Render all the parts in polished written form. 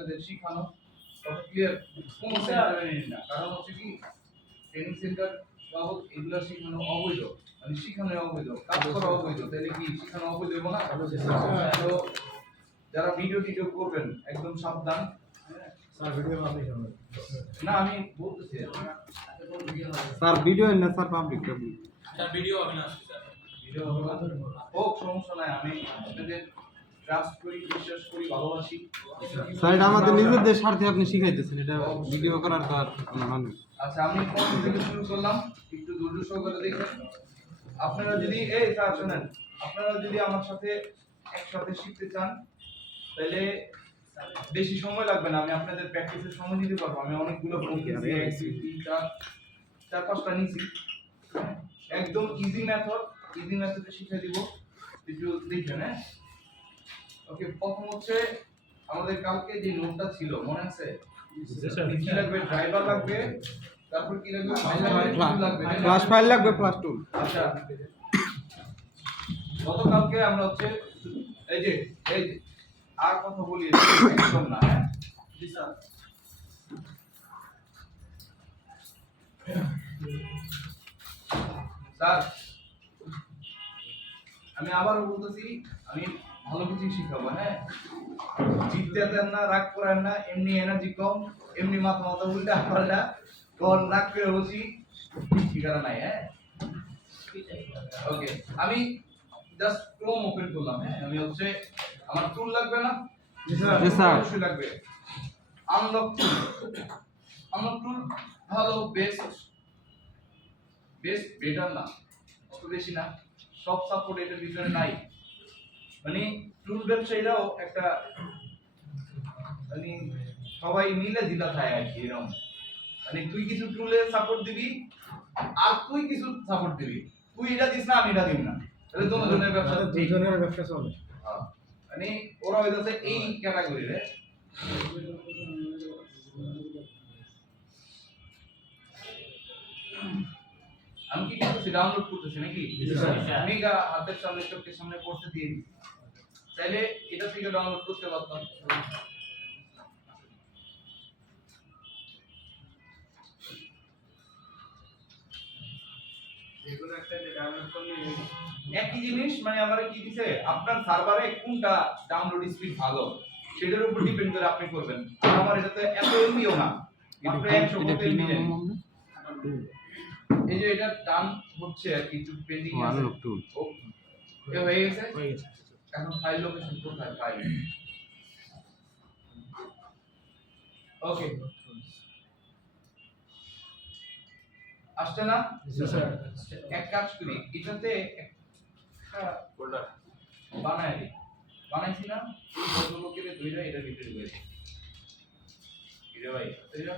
আপনাদের শিখানো কথা ক্লিয়ার, কোনো সেন্টারে নেই না। কারণ হচ্ছে কি ট্রেনিং সেন্টার বাবদ এগুলো শিখানো অবৈধ, মানে শিখানো অবৈধ, কাজ করা অবৈধ, তাহলে কি শিখানো অবৈধ হবে না? তো যারা ভিডিও টিডিও করবেন একদম সাবধান। স্যার ভিডিও আপনি করবেন না আমি বলতেছি স্যার ভিডিও না স্যার পাবলিক স্যার ভিডিও হবে না স্যার। ভিডিও হবে না হোক, সমস্যা নাই। আমি আপনাদের ট্রাস্ট করি, বিশ্বাস করি, ভালোবাসি। স্যার এটা আমাদের নিজেদের স্বার্থে আপনি শিখাইতেছেন, এটা ভিডিও করার তো আর কোনো মানে নেই। আচ্ছা আমি প্রথম থেকে শুরু করলাম, একটু ধৈর্য সহকারে দেখেন। আপনারা যদি এই স্যার শুনেন, আপনারা যদি আমার সাথে একসাথে শিখতে চান তাহলে বেশি সময় লাগবে না, আমি আপনাদের প্র্যাকটিসের সময় দিতে পারবো। আমি অনেকগুলো বলতেছি, এক দুই তিন চার পাঁচটা নিছি, একদম ইজি মেথডে শিখিয়ে দিব, একটু দেখবেন। হ্যাঁ ওকে, প্রথম হচ্ছে আমাদের কালকে যে নোটটা ছিল মনে আছে? কি লাগবে? ড্রাইভার লাগবে, তারপর কি লাগবে? ফাইল লাগবে, ক্লাস ফাইল লাগবে, ক্লাস টুল। আচ্ছা গতকালকে আমরা হচ্ছে এই যে আর কথা বলি একদম না। হ্যাঁ জি স্যার। স্যার আমি আবারও বলতেছি, আমি ভালো কিছু শিখাবো। হ্যাঁ জিততে দেন না, রাগ করেন না, এমনি এনার্জি কম, এমনি মাথা মাথা উল্টা পাল্টা কোন রাগ করে বসি, ঠিকানা নাই। হ্যাঁ ওকে, আমি জাস্ট ক্রোম ওপেন করলাম। হ্যাঁ আমি হচ্ছে আমার টুল লাগবে না? জি স্যার। অবশ্যই লাগবে। আনলক টুল, আনলক টুল ভালো, বেস্ট বেটার না, অত বেশি না, সব সাপোর্ট এটার ভিতরে নাই। মানে টুল ব্যবসায়ীরাও একটা মানে সবাই মিলে দিলা থাকে আর কি, এরকম মানে তুই কিছু টুলে সাপোর্ট দিবি আর তুই কিছু সাপোর্ট দিবি, তুই এটা দিস না আমি এটা দিব না, তাহলে দুজনের ব্যবসা দুজনের ব্যবসা চলে। মানে ওরা হইতাছে এই ক্যাটাগরি রে। আমি কি করতেছি? ডাউনলোড করতেছি নাকি? আমি হাতের সামনে চোখের সামনে পড়তে দিয়ে দিচ্ছি, চাইলে এটা থেকে ডাউনলোড করতে পারতাম। যেগুলো একটা ডাউনলোড করলে একই জিনিস, মানে আমারে কি দিছে আপনার সার্ভারে কোনটা ডাউনলোড স্পিড ভালো সেটার উপর ডিপেন্ড করে আপনি করবেন। আর আমার এটাতে এত এমবিও না, মাত্র 100 মতো এমবি নেন। এই যে এটা ডান হচ্ছে আর কি, একটু পেন্ডিং আছে। আনলক টুল এ হয়ে গেছে। এখন ফাইল লোকেশন কোথায়? ফাইল, ওকে আসছে না? জি স্যার। এক কাজ করি, এটাতে একটা ফোল্ডার বানাইছি না, এই ভদ্রলোকের দুইটা এটা ভিতরে গেছে এরে ভাই, এটা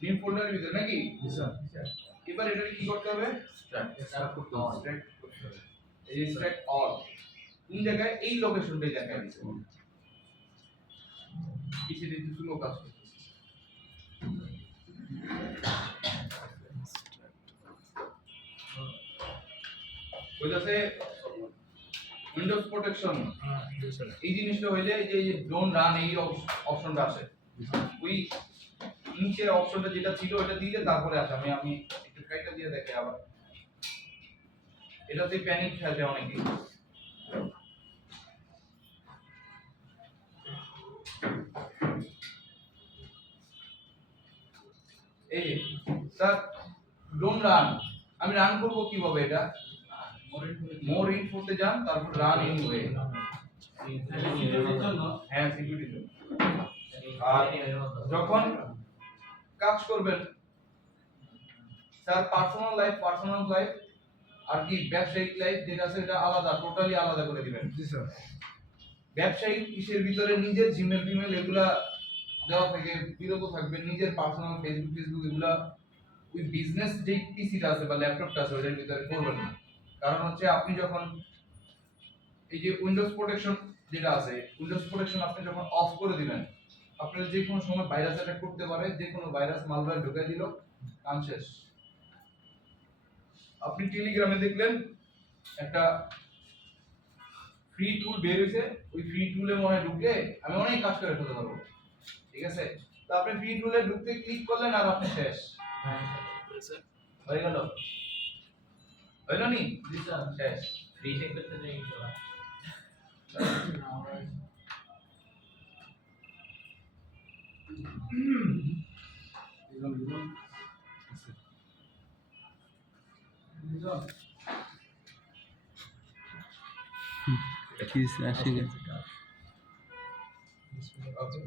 নিউ ফোল্ডারের ভিতরে নাকি? জি স্যার। এবার এটা কি করতে হবে? স্ট্রাক করতে হবে। এই স্ট্রাক অল কোন জায়গায়? এই লোকেশনটাই দেখায় দিছে, পিছিয়ে দিতে স্লো কাজ করতেছে। ওইটাতে উইন্ডোজ প্রোটেকশন এই জিনিসটা হইলে এই যে ডোন্ট রান এই অপশনটা আসে, ওই নিচে অপশনটা যেটা ছিল ওটা দিলে তারপরে আসে। আমি একটু ট্রাইটা দিয়ে দেখে আবার, এটাতে প্যানিক খেলবে অনেকে। এই স্যার ডোন্ট রান, আমি রান করব কিভাবে? এটা মোর ইনফোতে যান, তারপর রান এনিওয়ে। হ্যাঁ সিকিউরিটির জন্য। আর যখন কাজ করবেন স্যার, পার্সোনাল লাইফ আর কি ব্যবসায়িক লাইফ যেটা আছে এটা আলাদা, টোটালি আলাদা করে দিবেন। জি স্যার। ব্যবসায়িক ইসের ভিতরে নিজের জিমেল টিমেল এগুলা দেওয়া থেকে বিরত থাকবেন, নিজের পার্সোনাল ফেসবুক এগুলা ওই বিজনেস যে পিসিটা আছে বা ল্যাপটপটা আছে ওটার ভিতরে করবেন না। কারণ হচ্ছে আপনি যখন এই যে উইন্ডোজ প্রোটেকশন যেটা আছে, উইন্ডোজ প্রোটেকশন আপনি যখন অফ করে দিবেন, আপনার যে কোনো সময় ভাইরাস অ্যাটাক করতে পারে, যে কোনো ভাইরাস মালওয়্যার ঢুকাই দিল, কাম শেষ। আপনি টেলিগ্রামে দেখলেন একটা ফ্রি টুল বের হয়েছে, ওই ফ্রি টুলে মনে ঢুকলে আমি অনেক কাজ করে ফেলতে পারবো। ঠিক আছে, তো আপনি ফ্রি টুলে ঢুকতে ক্লিক করলেন আর আপনি শেষ হয়ে গেল। হইল নি? শেষ। রিটেক করতে যাই ইনশাআল্লাহ। আসি ওকে।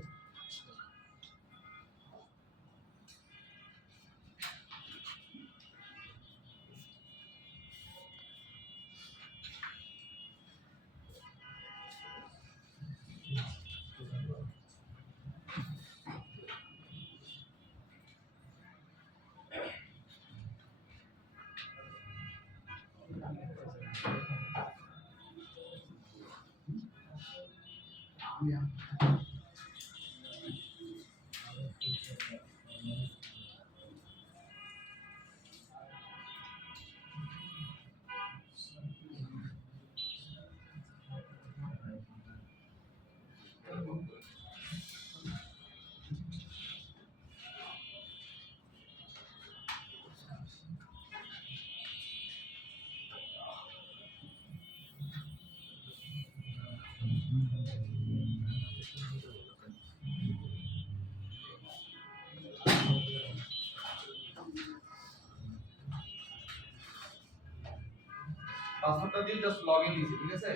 পাসওয়ার্ডটা দিয়ে জাস্ট লগইন দিছি, ঠিক আছে?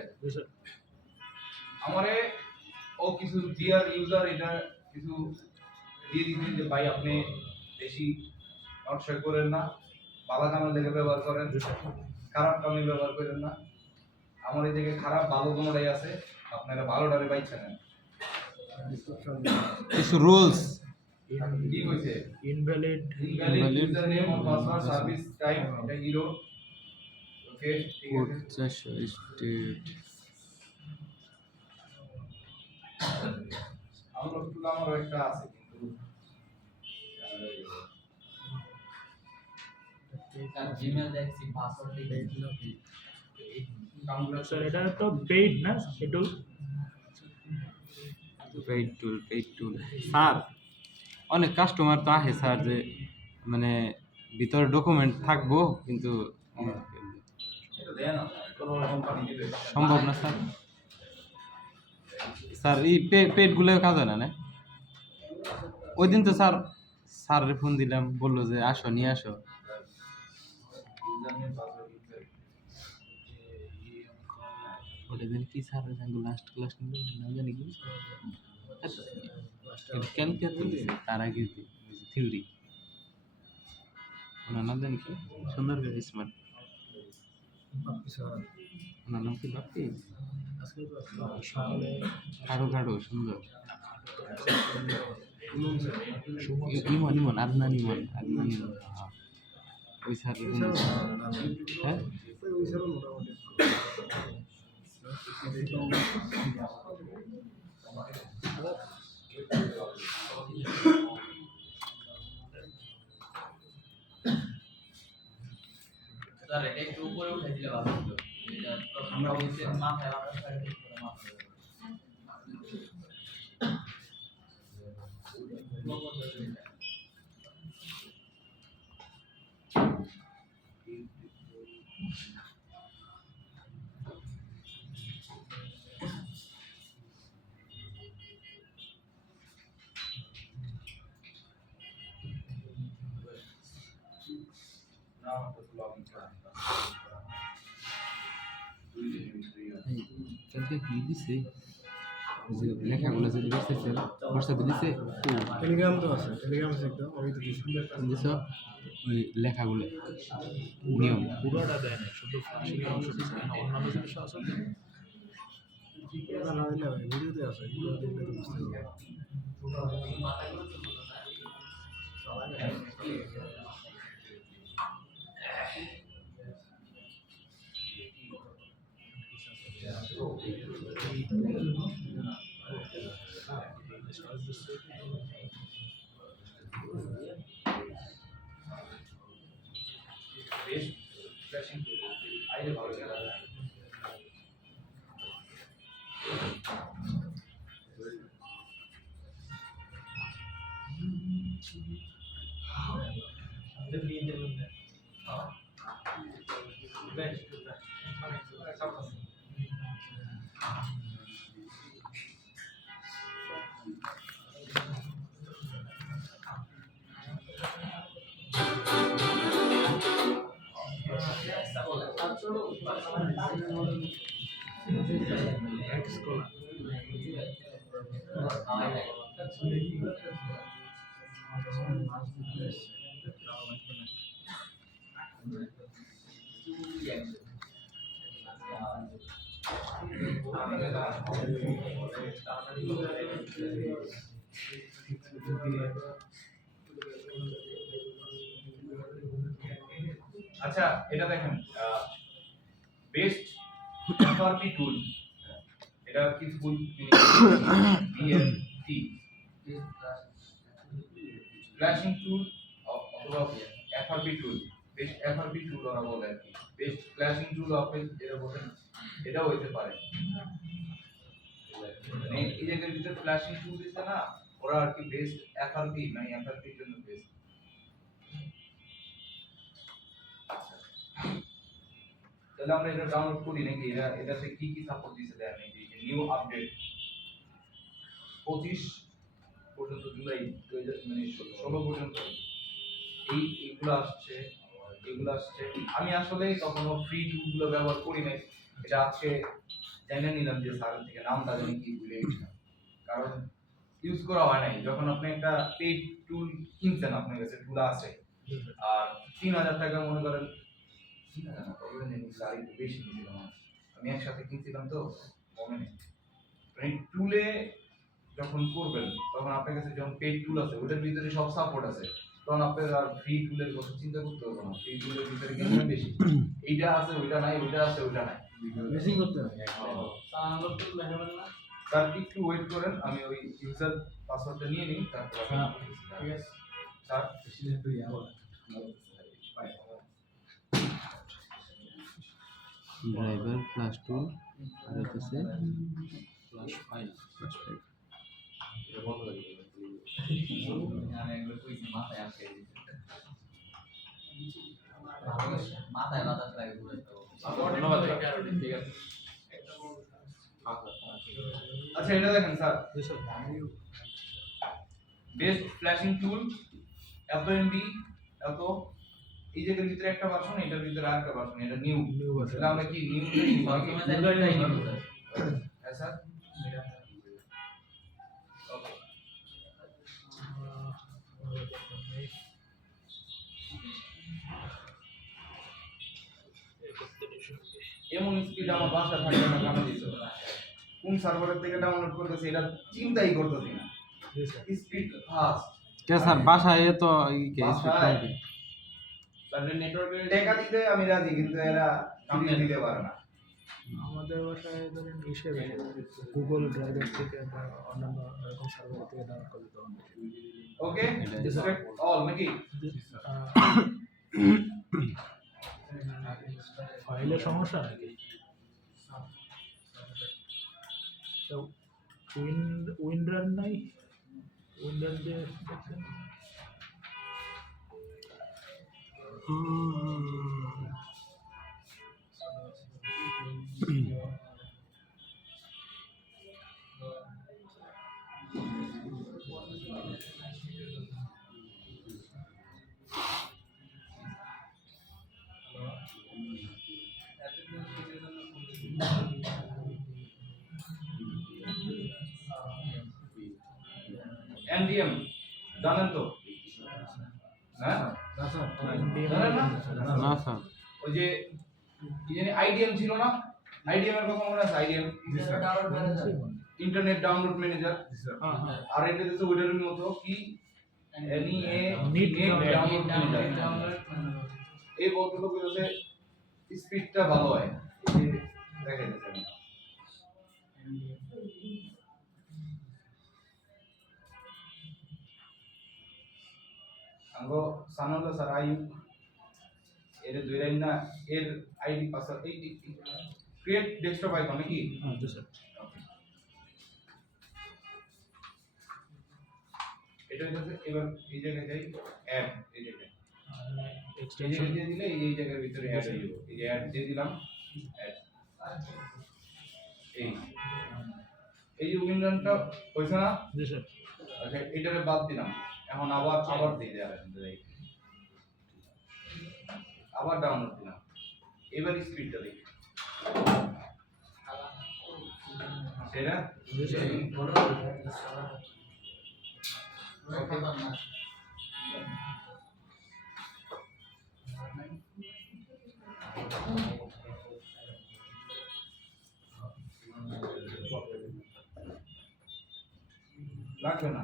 আমারে ও কিছু ডিয়ার ইউজার এটা কিছু দিয়ে দিবেন যে ভাই আপনি বেশি নটশয় করেন না, ভালো কামের লেগে ব্যবহার করেন, খারাপ কামে ব্যবহার করেন না। আমার এই জায়গায় খারাপ ভালো কোনোটাই আছে, আপনারা ভালোটারে পাইছেন না। কিছু রুলস কি কইছে? Invalid invalid user name or password service type এটা হিরো। ওকে, ঠিক আছে। স্টেট আনলক টুল আমারও একটা আছে কিন্তু তার জিমেল দেখছি পাসওয়ার্ড দেখছি স্যার এটা তো পেইড না এটা পেইড টুল স্যার অনেক কাস্টমার তো আসে স্যার যে মানে ভিতরে ডকুমেন্ট থাকবো কিন্তু এটা দেয় না কোনো কোম্পানি দিবে সম্ভব না স্যার। স্যার এই পেডগুলো কাজ হয় না? ওই দিন তো স্যারের ফোন দিলাম, বললো যে আসো নিয়ে আসো। User name password invalid. ওটা দিন কি স্যার লাস্ট ক্লাস না জানি কি কেন তার আগে থিওরি ওনার নাম জানি কি সুন্দর করে স্মার্ট ওনার নাম কি বাপ্পি খাড়ো খাড়ো সুন্দর ইমন আদনান ইমন হ্যাঁ। ওই স্যার হ্যাঁ স্যার এটা একটু উপরে উঠে দিলে ভালো হতো এটা তো আমরা বলছি মাথায় আমরা সাইড করে মাথায় নাও তো লগইন করা কালকে কি দিছে যে লেখাগুলো যে দিতেছে হোয়াটসঅ্যাপে দিছে টেলিগ্রাম তো আছে, টেলিগ্রাম আছে একদম, আমি তো দিছি। দিছ ওই লেখাগুলো নিয়ম পুরোটা দেয় না শুধু ফ্লাশিং এর অংশ দিচ্ছে না অন্যান্য জিনিস আছে না, না দিলে হবে, ভিডিওতে আছে, ভিডিও দেখলে তো বুঝতে পারবে। বেশ ফ্ল্যাশিং আইলে ভালো খেলা যায়। আচ্ছা এটা দেখেন বেস্ট এফআরপি টুল, এটা কি ফুল বিএলটি ফ্ল্যাশিং টুল অথবা এফআরপি টুল, বেস্ট এফআরপি টুল ওরা বলে আর কি, বেস্ট ফ্ল্যাশিং টুল আপনি যেটা বলেন এটাও হইতে পারে। মানে এই জায়গার ভিতরে ফ্ল্যাশিং টুল দিছে না, ওরা আর কি বেস্ট এফআরপি মানে এফআরপি এর জন্য বেস্ট। তাহলে আমরা এটা ডাউনলোড করি নাকি, এটাতে কি কি সাপোর্ট দিছে দেন, এই যে নিউ আপডেট 25 পর্যন্ত, জুলাই 2016 পর্যন্ত এইগুলো আসছে, এগুলো আসছে। আমি আসলে কখনো ফ্রি টুলগুলো ব্যবহার করি নাই, এটা আজকে জেনে নিলাম যে স্যারের থেকে নামটা জানি কি ভুলে গেছিলাম, কারণ ইউজ করা হয় নাই। যখন আপনি একটা পেইড টুল কিনছেন, আপনার কাছে টুল আছে, আর 3000 টাকা মনে করেন, 3000 না কত জানি স্যার একটু বেশি নিয়েছিলাম, আমি একসাথে কিনছিলাম তো মনে নেই। মানে টুলে যখন করবেন তখন আপনার কাছে যখন পেইড টুল আছে ওটার ভিতরে সব সাপোর্ট আছে, তখন আপনার আর ফ্রি টুলের কথা চিন্তা করতে হবে না। ফ্রি টুলের ভিতরে কিন্তু বেশি এইটা আছে ওইটা নাই, ওইটা আছে ওইটা নাই, মেসিং করতে হবে। স্যার একটু ওয়েট করেন, আমি ওই ইউজার পাসওয়ার্ডটা নিয়ে নিই, তারপর ঠিক আছে স্যার। ড্রাইভার প্লাস টুল আর হচ্ছে প্লাস ফাইল। আমি একবার কইছি মাথায় আটকে দিয়েছে। মাথায় বাতাস লাগে পুরো। ধন্যবাদ ঠিক আছে। আচ্ছা এটা দেখেন স্যার, বেস্ট ফ্ল্যাশিং টুল এত এমবি এত, এই জায়গার ভিতরে একটা ভার্সন, এটার ভিতরে আরেকটা ভার্সন, এটা নিউ version। এটা আমরা কি নিউ সবসময় তাই দুটাই নিব স্যার। হ্যাঁ স্যার ওকে। এমন স্পিড আমার বাসা থাকে না, কেন দিছো কোন সার্ভারের থেকে ডাউনলোড করতেছে এটা চিন্তাই করতেছি না, স্পিড ফাস্ট। কে স্যার বাসায় তো এই কে বাসায়? স্পিড নেটওয়ার্কের টাকা দিতে আমি রাজি, কিন্তু এরা ফ্রি দিতে পারে না। আমাদের বাসায় ধরেন হিসেবে গুগল ড্রাইভার থেকে বা অন্যান্য এরকম সার্ভার থেকে ডাউনলোড করে দিতে হবে। ওকে অল নাকি ফাইলের সমস্যা নাকি? তো উইন্ডার নাই, উইন্ডার দিয়ে দেখছেন? এনডিএম জানেন তো? হ্যাঁ না স্যার, জানেন না? না স্যার ওই যে কি জানি আইডিএম ছিল না, আইডিএম এর কথা মনে আছে? আইডিএম ইন্টারনেট ডাউনলোড ম্যানেজার, আর এটা তো ওইটার মতো কি নেট ডাউনলোড ম্যানেজার। এই বলতে হচ্ছে স্পিডটা ভালো হয়, এই যে দেখা যাচ্ছে না। আঙ্গো সানাল্লা স্যার আইউ এর দুই লাইন না, এর আইডি পাসওয়ার্ড এই ক্রিয়েট ডেস্কটপ আইকন নাকি? হ্যাঁ স্যার। এটা হচ্ছে এবার এই জায়গায় যাই অ্যাড এই জায়গায় এই এক্সটেনশন জায়গায় দিয়ে দিলে এই জায়গার ভিতরে অ্যাড হয়ে যাবে এই যে অ্যাড দিয়ে দিলাম অ্যাড এই এই যে উইন্ডোটা হইছে না জি স্যার আচ্ছা এটারে বাদ দিলাম এখন আবার দিয়ে দেওয়া যাই আবার ডাউনলোড দিলাম এবার স্পিডটা দেখি সেটা জি স্যার লাগবে না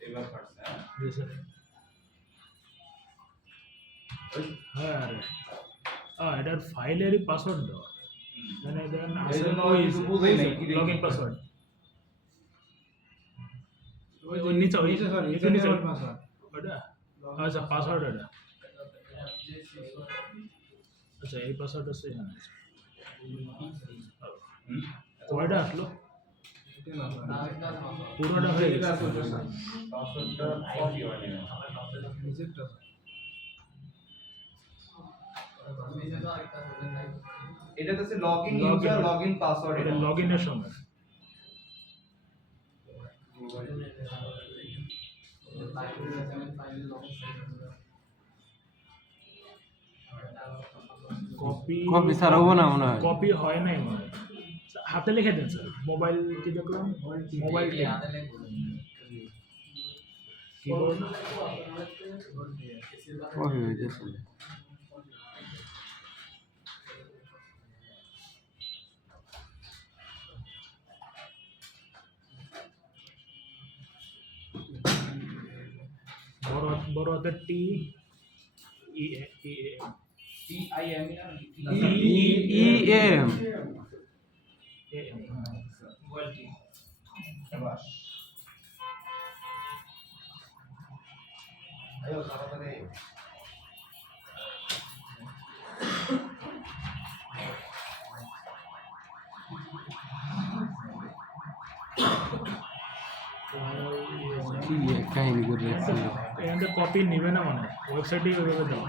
এবার পারছে জি স্যার হ্যাঁ এটার ফাইলেরই পাসওয়ার্ড দেওয়া মানে দেখেন এই জন্য কিছু বুঝেই নাই কি দেখি। লগইন পাসওয়ার্ড ওই নিচে ওই নিচে পাসওয়ার্ড ওটা আচ্ছা পাসওয়ার্ড এটা আচ্ছা এই পাসওয়ার্ড আছে এখানে কয়টা আসলো পুরোটা হয়ে গেছে পাসওয়ার্ডটা কপি হয় না এটা তো লগইন ইউজার লগইন পাসওয়ার্ড এটা লগইনের সময় কপি কপি স্যার হবো না মনে হয় কপি হয় নাই মনে হয় হাতে লিখে দেন স্যার মোবাইল কি দেখলাম মোবাইল কিবোর্ড কপি হইতেছে বড় হাতের T E T I M E M এবার আয়ো তাড়াতাড়ি কি এক কাহিনী করে রাখছে এখানে কপি নেবে না মানে ওয়েবসাইটে ওইভাবে দাও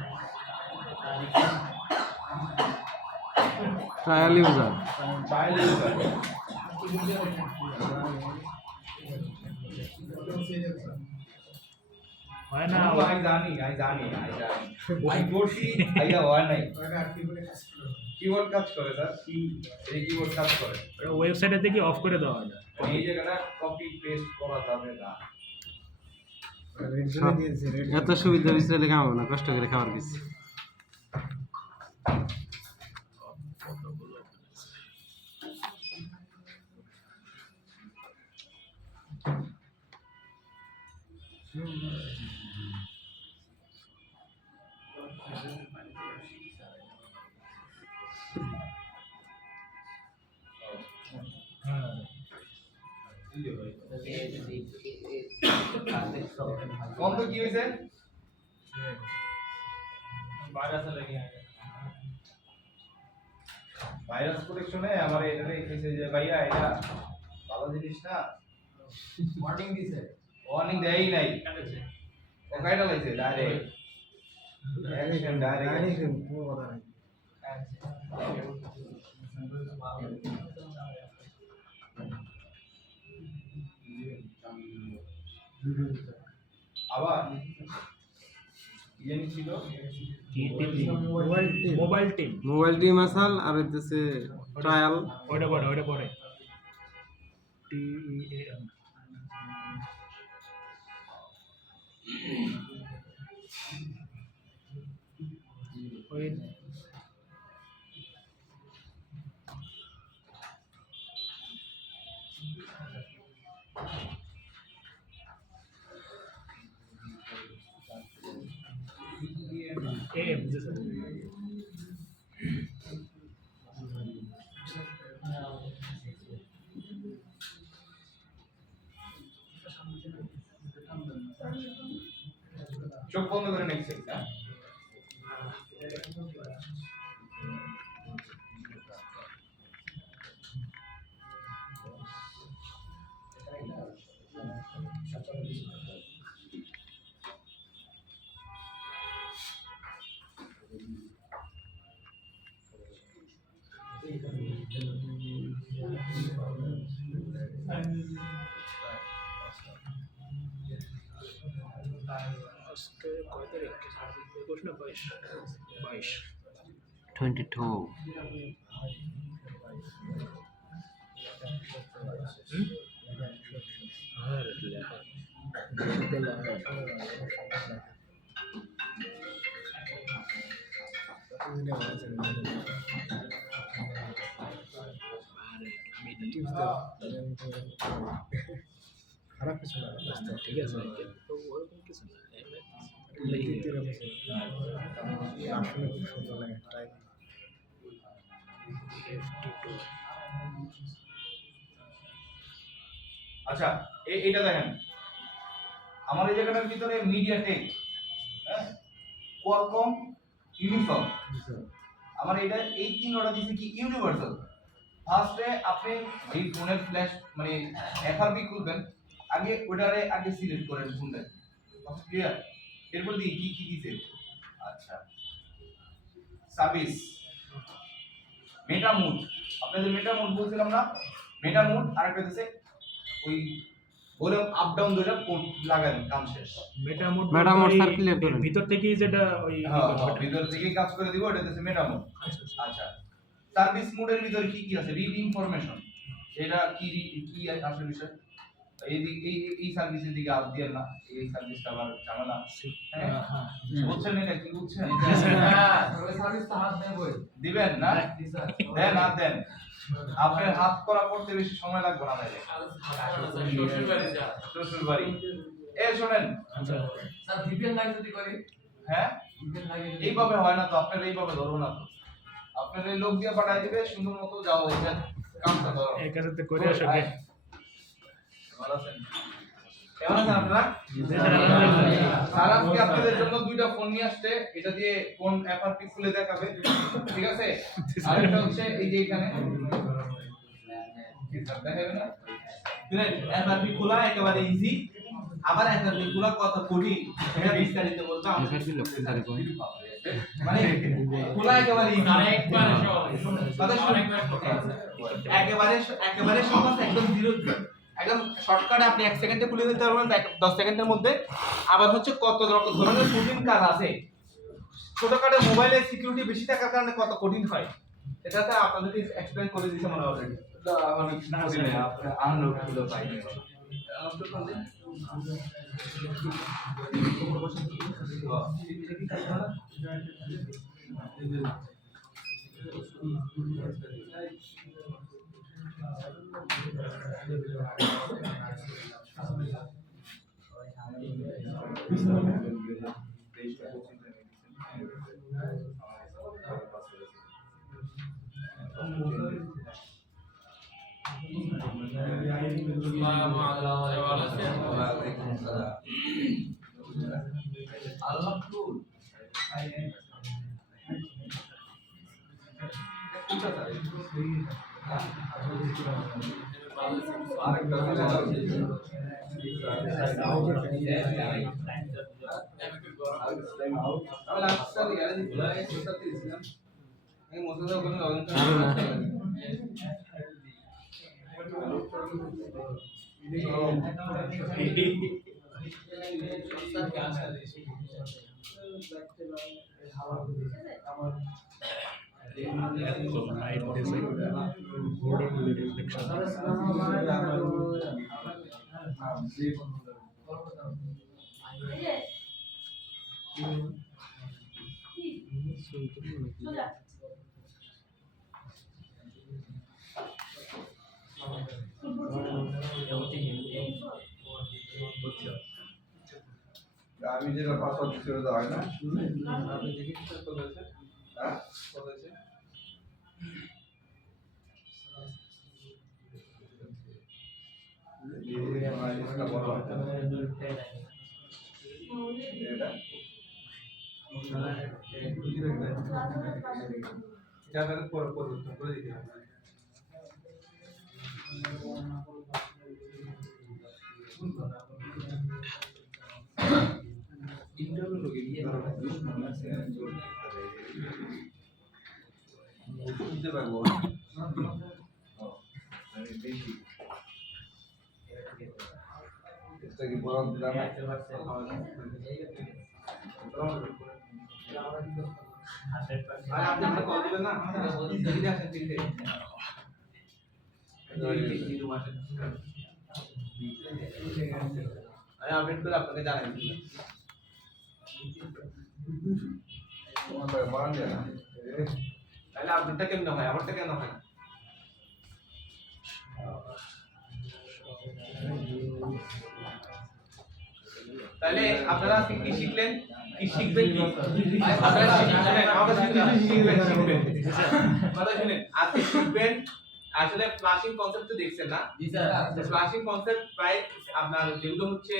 ট্রায়াল ইউজার ট্রায়াল ইউজার হয় না আই জানি ওই করছি আইয়া হয় নাই কিবোর্ড কাজ করে স্যার এই কিবোর্ড কাজ করে ওয়েবসাইটে থেকে অফ করে দেওয়া হয় এই জায়গাটা কপি পেস্ট করা যাবে না এত সুবিধা বিচরে খাবো না কষ্ট করে খাবার কিছু হ্যাঁ কম তো কি হয়েছে ভাইরাস প্রোটেকশনে আমার এটা লিখেছে যে ভাইয়া এটা ভালো জিনিস না ওয়ার্নিং দিছে ওয়ার্নিং দেয়ই নাই ও কাইটা লাইছে ডাইরেক্ট অ্যাকশন ডাইরেক্ট আবার ইয়ে ছিল মোবাইল টিম মোবাইল টিম আসাল আর হইতেছে ট্রায়াল ওইটা পরে টি ই এম ওই এম জি স্যার চোখ বন্ধ করে নেক্সট হ্যাঁ আজকে কয় তারিখ 21 না 22 22 22 আর লেখা দেখতে লেখা খারাপ কিছু না ঠিক আছে তো ওরকম কিছু না আসলে খুব সুন্দর লাগে টাইপ আচ্ছা এইটা দেখেন আমার এই জায়গাটার ভিতরে মিডিয়াটেক হ্যাঁ কোয়ালকম ইউনিসক আমার এটা এই তিন অর্ডার দিয়েছে কি ইউনিভার্সাল ফার্স্টে আপনি এই ফোনের ফ্ল্যাশ মানে এফআরবি খুলবেন আগে ওটারে আগে সিলেক্ট করেন ফোনটা ক্লিয়ার এরপর দিয়ে কি কি দিছে আচ্ছা সার্ভিস মেটা মুড আপনাদের মেটা মুড বলছিলাম না মেটা মুড আরেকটা দিছে ওই বলে আপ ডাউন দুটো কোড লাগান কাম শেষ মেটা মোড মেটা মোড স্যার ক্লিয়ার করেন ভিতর থেকেই যেটা ওই হ্যাঁ ভিতর থেকে কাজ করে দিব এটা হচ্ছে মেটা মুড আচ্ছা সার্ভিস মোডের ভিতরে কি কি আছে রিড ইনফরমেশন এটা কি কি আসলে বিষয় এই সার্ভিসের দিকে আপ দিয়ে না এই সার্ভিসটা আবার ঝামেলা হ্যাঁ বুঝছেন এটা কি বুঝছেন হ্যাঁ তবে সার্ভিস তো হাত দেন বই দিবেন না দেন হাত দেন আপনার হাত করা করতে বেশি সময় লাগবে না তাইলে শ্বশুর বাড়ি শোনেন স্যার ভিপিএন লাগে যদি করি হ্যাঁ ভিপিএন লাগে এইভাবে হয় না তো আপনার এইভাবে ধরবো না তো আপনার এই লোক দিয়ে পাঠাই দিবে সুন্দর মতো যাও ওইটা কামটা ধরো এই কাজতে করে আসো গে ভালো আছেন কেমন আছেন আপনারা স্যার আজকে আপনাদের জন্য দুইটা ফোন নিয়ে আসছে এটা দিয়ে কোন এফআরপি খুলে দেখাবে ঠিক আছে আরেকটা হচ্ছে এই যে এখানে দেখাবে না এফআরপি খোলা একেবারে ইজি আবার এফআরপি খোলা কত কঠিন সেটা বিস্তারিত বলবো আমাদের এফআরপি লক্ষ্য করে কোন মানে খোলা একেবারে ইজি আরেকবার একেবারে একেবারে সহজ একদম জিরো একদম শর্টকাটে আপনি 1 সেকেন্ডে খুলে দিতে পারবেন 10 সেকেন্ডের মধ্যে আবার হচ্ছে কত ধরনের কঠিন কাজ আছে ছোটখাটো মোবাইলের সিকিউরিটি বেশি থাকার কারণে কত কঠিন হয় সেটাতে আপনাদেরকে এক্সপ্লেইন করে দিয়েছে মনে হয় অলরেডি আনন্দ খুলে পাই লাইট দিছে বোর্ডের মধ্যে রিফ্লেকশন আমি যেটা পাসওয়ার্ড দিতে হয় না আপনি দেখি কত হয়েছে হ্যাঁ কত হয়েছে এটা এটা আপনাদের পরিবর্তন করে দিতে হবে। ইন্টারভিউ লোকে গিয়ে বুঝতে পারবো বেশি এটা কি বড় দিলাম আর আপনারা কল দিবেন না দিদি আসেন দিদি আমি আপডেট করে আপনাকে জানাই দিলাম। তাহলে আপডেটটা কেমন হয় আমারটা কেন হয় না? তাহলে আপনারা আজকে কি শিখলেন কি শিখবেন কি আপনারা শিখবেন আমাদের শিখবেন কথা শুনেন আজকে শিখবেন আসলে ফ্ল্যাশিং কনসেপ্ট তো দেখছেন না জি স্যার ফ্ল্যাশিং কনসেপ্ট প্রায় আপনার যেগুলো হচ্ছে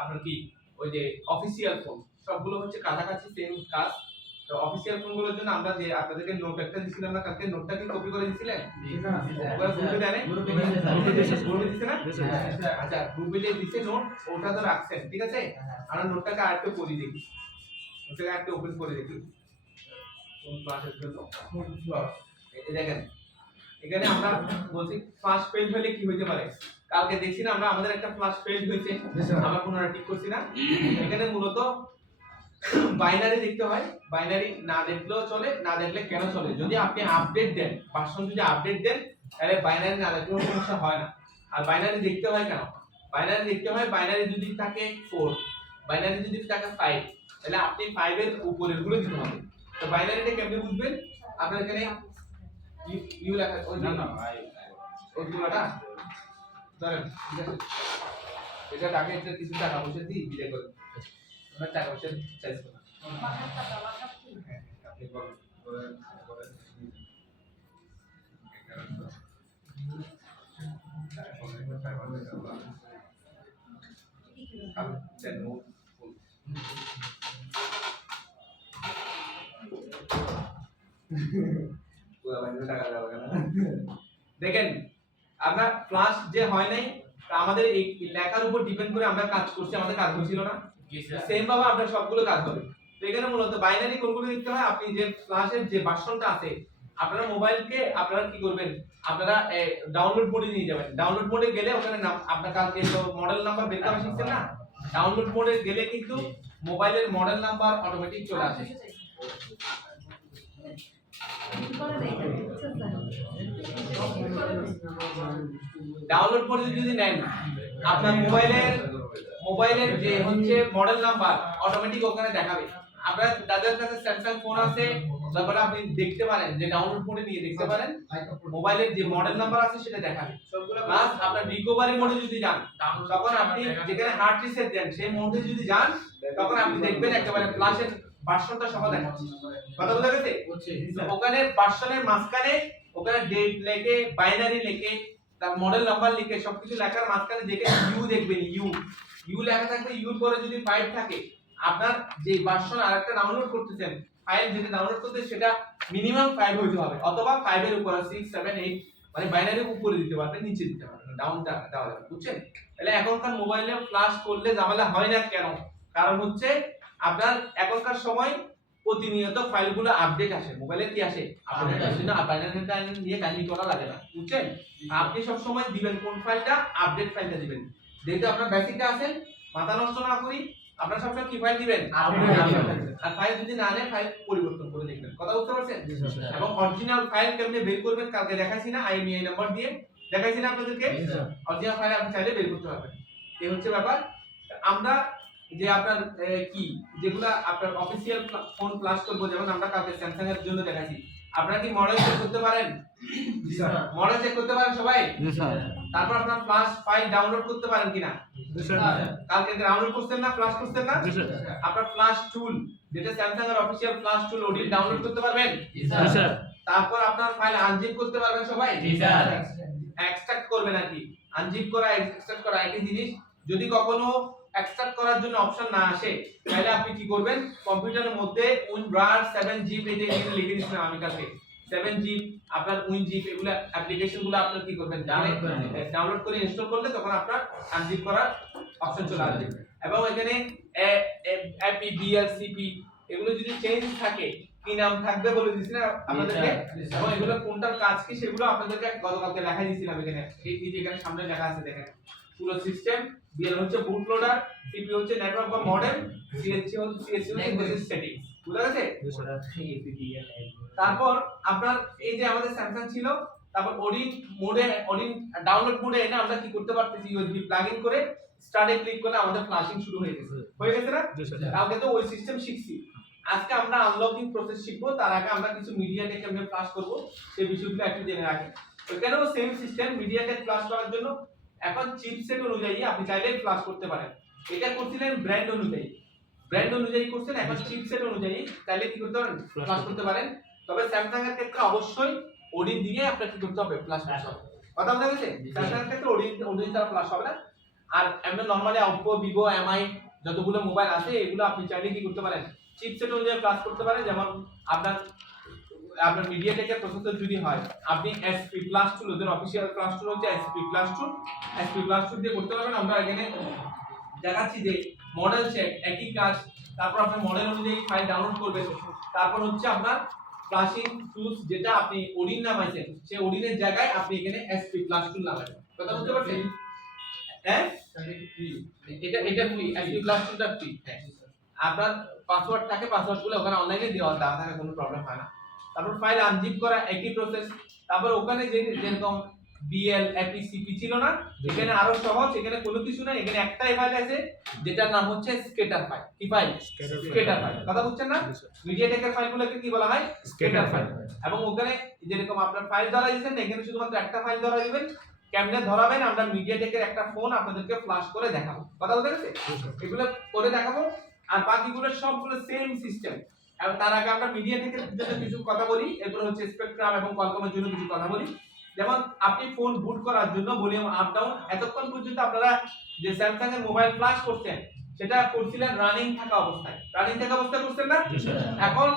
আপনার কি ওই যে অফিসিয়াল ফোন সবগুলো হচ্ছে কাছাকাছি সেম কাজ তো অফিসিয়াল ফোনগুলোর জন্য আমরা যে আপনাদেরকে নোট একটা দিছিলাম না কালকে নোটটা কি কপি করে দিছিলেন ওরা গ্রুপে দেয় গ্রুপে দিছে না আচ্ছা গ্রুপে যে দিছে নোট ওটা তো রাখছেন ঠিক আছে আমরা নোটটাকে আরেকটু পড়ি দেখি ওটাকে আরেকটু ওপেন করে দেখি কোন ক্লাসের জন্য এই দেখেন এখানে আমরা বলছি ফ্লাশ ফেল হলে কি হইতে পারে কালকে দেখছি না আমরা আমাদের একটা ফ্লাশ ফেল হয়েছে আমরা পুনরায় ঠিক করছি না এখানে মূলত বাইনারি দেখতে হয় বাইনারি না দেখলেও চলে না দেখলে কেন চলে যদি আপনি আপডেট দেন ভার্সন যদি আপডেট দেন তাহলে বাইনারি না দেখলেও সমস্যা হয় না আর বাইনারি দেখতে হয় কেন বাইনারি দেখতে হয় বাইনারি যদি থাকে 4 বাইনারি যদি থাকে 5 তাহলে আপনি 5 এর উপরের গুলো দিতে হবে তো বাইনারিটা কেমনে বুঝবেন আপনার এখানে ইউ লেখা ওই না ওইগুলোটা ধরেন ঠিক আছে এটা টাকা একটা কিছু টাকা পয়সা দিই বিদায় করে আমরা টাকা পয়সা চাইছি না আপনি বলেন দেখেন আমরা ক্লাস যে হয় নাই তা আমাদের এই লেখার উপর ডিপেন্ড করে আমরা কাজ করছি আমাদের কাজ হয়েছিল না সেম ভাবে আপনার সবগুলো কাজ হবে তো এখানে মূলত বাইনারি কোনগুলো দেখতে হয় আপনি যে ক্লাসের যে ভার্সনটা আছে আপনারা মোবাইলকে আপনারা কি করবেন আপনারা ডাউনলোড মোডে নিয়ে যাবেন ডাউনলোড মোডে গেলে ওখানে আপনার কালকে তো মডেল নাম্বার বের করা শিখছেন না ডাউনলোড মোডে গেলে কিন্তু মোবাইলের মডেল নাম্বার অটোমেটিক চলে আসে ডাউনলোড করে যদি নেন আপনার মোবাইলের যে হচ্ছে মডেল নাম্বার অটোমেটিক ওখানে দেখাবে আপনার যাদের কাছে স্যামসাং ফোন আছে তারপরে আপনি দেখতে পারেন যে ডাউনলোড করে নিয়ে দেখতে পারেন মোবাইলের যে মডেল নাম্বার আছে সেটা দেখাবে প্লাস আপনার রিকভারি মোডে যদি যান তখন আপনি যেখানে হার্ড রিসেট দেন সেই মোডে যদি যান তখন আপনি দেখবেন একেবারে ফ্ল্যাশের ভার্সনটা সহ দেখাচ্ছে কথা বোঝা গেছে ওখানে ভার্সনের মাঝখানে ওখানে ডেট লেখে বাইনারি লেখে তার মডেল নাম্বার লিখে সবকিছু লেখার মাঝখানে দেখে ইউ দেখবেন ইউ লেখা থাকবে ইউর পরে যদি 5 থাকে আপনার যে ভার্সন আরেকটা ডাউনলোড করতেছেন ফাইল যেটা ডাউনলোড করতে সেটা মিনিমাম 5 হইতে হবে অথবা 5 এর উপর 6 7 8 মানে বাইনারির উপরে দিতে পারবেন নিচে দিতে পারবেন ডাউনটা দেওয়া যাবে বুঝছেন তাহলে এখনকার মোবাইলে ফ্ল্যাশ করলে ঝামেলা হয় না কেন কারণ হচ্ছে আপনার এখনকার সময় প্রতিনিয়ত ফাইলগুলো আপডেট আসে মোবাইলে কি আসে আপডেট আসে না বাইনারিটা নিয়ে কাহিনী করা লাগে না বুঝছেন আপনি সব সময় দিবেন কোন ফাইলটা আপডেট ফাইলটা দিবেন যেহেতু আপনার বেসিকটা আছেন মাথা নষ্ট না করি আপনারা সবসময় কি ফাইল দিবেন আর ফাইল যদি না নেন ফাইল পরিবর্তন করে দেখবেন কথা বুঝতে পারছেন এবং অরিজিনাল ফাইল কেমনে বের করবেন কালকে দেখাইছি না আইএমইআই নাম্বার দিয়ে দেখাইছি না আপনাদেরকে অরিজিনাল ফাইল আপনি চাইলে বের করতে পারবেন এই হচ্ছে ব্যাপার আমরা যে আপনার কি যেগুলা আপনার অফিশিয়াল ফোন ফ্ল্যাশ করব যেমন আমরা কালকে স্যামসাং এর জন্য দেখাইছি আপনারা কি মডেল চেক করতে পারেন জি স্যার মডেল চেক করতে পারেন সবাই জি স্যার তারপর আপনার ফ্ল্যাশ ফাইল ডাউনলোড করতে পারেন কিনা জি স্যার কালকে ডাউনলোড করতেন না ফ্ল্যাশ করতেন না জি স্যার আপনার ফ্ল্যাশ টুল যেটা স্যামসাং এর অফিশিয়াল ফ্ল্যাশ টুল ওডি ডাউনলোড করতে পারবেন জি জি স্যার তারপর আপনার ফাইল আনজিপ করতে পারবেন সবাই জি স্যার এক্সট্রাক্ট করবেন আর কি আনজিপ করা এক্সট্রাক্ট করা একই জিনিস যদি কখনো এক্সট্রাক্ট করার জন্য অপশন না আসে তাহলে আপনি কি করবেন কম্পিউটারের মধ্যে WinRAR 7zip এই যে এখানে লিখে দিয়েছিলাম আমি কাছে 7zip আপনার WinZip এগুলা অ্যাপ্লিকেশন গুলো আপনি কি করবেন ডাউনলোড করে ইনস্টল করলে তখন আপনার আনজিপ করার অপশন চলে আসবে এবং এখানে APBLCP এগুলো যদি চেঞ্জ থাকে কি নাম থাকবে বলে দিছি না আপনাদেরকে এবং এগুলো কোনটার কাজ কি সেগুলো আপনাদেরকে গতকালকে লেখা দিয়েছিলাম এখানে এই যে এখানে সামনে লেখা আছে দেখেন পুরো সিস্টেম বিএল হচ্ছে বুট লোডার সিপি হচ্ছে নেটওয়ার্ক বা মডেম সিএসসি হচ্ছে বেসিক সেটিংস বুঝা গেছে তারপর আপনার এই যে আমাদের স্যামসাং ছিল তারপর ওডিন ডাউনলোড মোডে এনে আমরা কি করতে পারতেছি ইউএসবি প্লাগ ইন করে স্টার্টে ক্লিক করলে আমাদের ফ্ল্যাশিং শুরু হয়ে গেছে না কালকে তো ওই সিস্টেম শিখছি আজকে আমরা আনলকিং প্রসেস শিখবো তার আগে আমরা কিছু মিডিয়াটেক কেমনে ফ্ল্যাশ করব সেই বিষয়গুলো একটু জেনে রাখি ওখানেও সেম সিস্টেম মিডিয়াটেক ফ্ল্যাশ করার জন্য এখন চিপসেট অনুযায়ী আপনি চাইলে ফ্ল্যাশ করতে পারেন এটা করছিলেন ব্র্যান্ড অনুযায়ী করছেন এখন চিপসেট অনুযায়ী তাইলে কি করতে পারেন ফ্ল্যাশ করতে পারেন তবে স্যামসাং এর ক্ষেত্রে অবশ্যই ওডিন দিয়ে আপনাকে কি করতে হবে ফ্ল্যাশ করতে হবে কথা বুঝা গেছে স্যামসাং এর ক্ষেত্রে ওডিন ছাড়া ফ্ল্যাশ হবে না আর এমনি নরমালি Oppo Vivo MI যতগুলো মোবাইল আছে এগুলো আপনি চাইলে কি করতে পারেন চিপসেট অনুযায়ী ফ্ল্যাশ করতে পারেন যেমন আপনার মিডিয়াটেকের প্রসেসর যদি হয় আপনি SP+2 ওদের অফিশিয়াল ক্লাস টুল হচ্ছে SP+2 দিয়ে করতে পারবেন আমরা এখানে দেখাচ্ছি যে মডেল চেক একই কাজ তারপর আপনি মডেল অনুযায়ী ফাইল ডাউনলোড করবেন তারপর হচ্ছে আপনার ফ্ল্যাশিং টুলস যেটা আপনি ওডিন নামাইছেন সেই ওডিনের জায়গায় আপনি এখানে SP+2 লাগাবেন কথা বুঝতে পারছেন হ্যাঁ এটা ফ্রি SP+2 টা ফ্রি হ্যাঁ আপনার পাসওয়ার্ড থাকে পাসওয়ার্ডগুলো ওখানে অনলাইনে দেওয়া থাকে কোনো প্রবলেম হয় না তারপর ফাইল আনজিপ করা একই প্রসেস তারপর ওখানে যেরকম বিএল এপিসিপি ছিল না এখানে আরো সহজ এখানে কোনো কিছু না এখানে একটাই ফাইল আছে যেটার নাম হচ্ছে স্কেটার ফাইল কি ফাইল স্কেটার ফাইল কথা বুঝছেন না মিডিয়াটেকের ফাইলগুলোকে কি বলা হয় স্কেটার ফাইল এবং ওখানে যেরকম আপনার ফাইল ধরা দিয়েছেন এখানে শুধুমাত্র একটা ফাইল ধরা দিবেন কেমনে ধরাবেন আমরা মিডিয়াটেকের একটা ফোন আপনাদেরকে ফ্ল্যাশ করে দেখাবো কথা বুঝা গেছে এগুলো করে দেখাবো আর বাকিগুলো সবগুলো সেম সিস্টেম এবং তার আগে আমরা মিডিয়াটেকের জন্য কিছু কথা বলি এরপর হচ্ছে স্পেকট্রাম এবং কোয়ালকমের জন্য কিছু কথা বলি যেমন আপনি ফোন বুট করার জন্য ভলিউম আপ ডাউন এতক্ষণ পর্যন্ত আপনারা যে স্যামসাং এর মোবাইল ফ্ল্যাশ করতেন সেটা করছিলেন রানিং থাকা অবস্থায় করছেন না এখন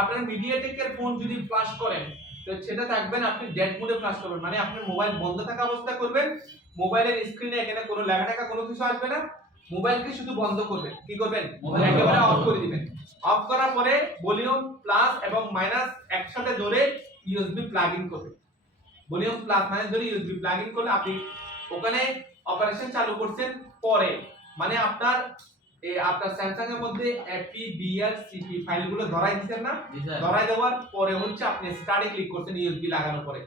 আপনার মিডিয়াটেকের ফোন যদি ফ্ল্যাশ করেন তো সেটা থাকবেন আপনি ডেড মোডে ফ্ল্যাশ করবেন মানে আপনার মোবাইল বন্ধ থাকা অবস্থায় করবেন মোবাইলের স্ক্রিনে এখানে কোনো লেখা টাকা কোনো কিছু আসবে না মোবাইলকে শুধু বন্ধ করবেন কি করবেন একেবারে অফ করে দিবেন অফ করার পরে ভলিউম প্লাস এবং মাইনাস একসাথে ধরে ইউএসবি প্লাগ ইন করবেন ভলিউম প্লাস মাইনাস ধরে ইউএসবি প্লাগ ইন করলে আপনি ওখানে অপারেশন চালু করছেন পরে মানে আপনার স্যামসাং এর মধ্যে APBLCP ফাইলগুলো ধরাই দিবেন না ধরাই দেওয়ার পরে হচ্ছে আপনি স্টার্টে ক্লিক করছেন ইউএসবি লাগানোর পরে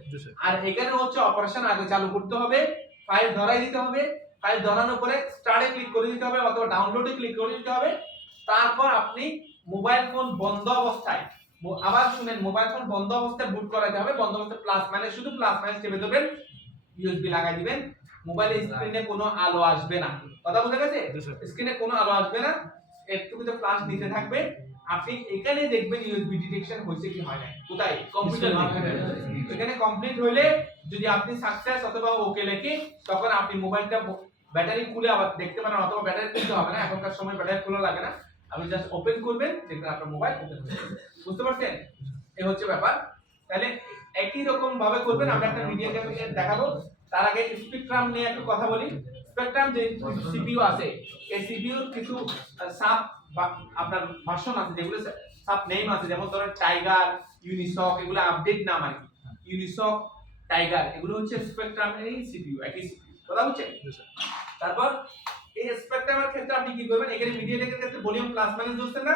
আর এখানে হচ্ছে অপারেশন আগে চালু করতে হবে ফাইল ধরাই দিতে হবে ফাইল ধরানোর পরে স্টার্টে ক্লিক করে দিতে হবে অথবা ডাউনলোডে ক্লিক করে দিতে হবে তারপর আপনি মোবাইল ফোন বন্ধ অবস্থায় আবার শুনেন মোবাইল ফোন বন্ধ অবস্থায় বুট করাতে হবে বন্ধ অবস্থায় প্লাস মাইনাস শুধু প্লাস মাইনাস চেপে দেবেন ইউএসবি লাগাই দিবেন মোবাইলের স্ক্রিনে কোনো আলো আসবে না কথা বুঝা গেছে স্ক্রিনে কোনো আলো আসবে না একটুতে ফ্ল্যাশ নিতে থাকবে আপনি এখানে দেখবেন ইউএসবি ডিটেকশন হয়েছে কি হয় না কোথায় কম্পিউটার এখানে কমপ্লিট হইলে যদি আপনি সাকসেস অথবা ওকে লিখে তখন আপনি মোবাইলটা ব্যাটারি খুলে আবার দেখতে পারেন অথবা ব্যাটারি খুলতে হবে না এখনকার সময় ব্যাটারি খোলা লাগে না আপনি জাস্ট ওপেন করবেন দেখবেন আপনার মোবাইল ওপেন হয়ে যাবে বুঝতে পারছেন এই হচ্ছে ব্যাপার তাহলে একই রকম ভাবে করবেন আমরা একটা ভিডিও ক্যামেরা দেখাবো তার আগে স্পেকট্রাম নিয়ে একটু কথা বলি স্পেকট্রাম যে সিপিইউ আছে এই সিপিইউর কিছু সাব আপনার ভার্সন আছে যেগুলো সাব নেম আছে যেমন ধরেন টাইগার ইউনিসক এগুলো আপডেট নাম আর কি ইউনিসক টাইগার এগুলো হচ্ছে স্পেকট্রাম এই সিপিইউ একই সিপিইউ কথা বুঝছেন তারপর এই স্পেকট্রামের ক্ষেত্রে আপনি কি করবেন এখানে মিডিয়াটেকের ক্ষেত্রে ভলিউম প্লাস মাইনাস ধরছেন না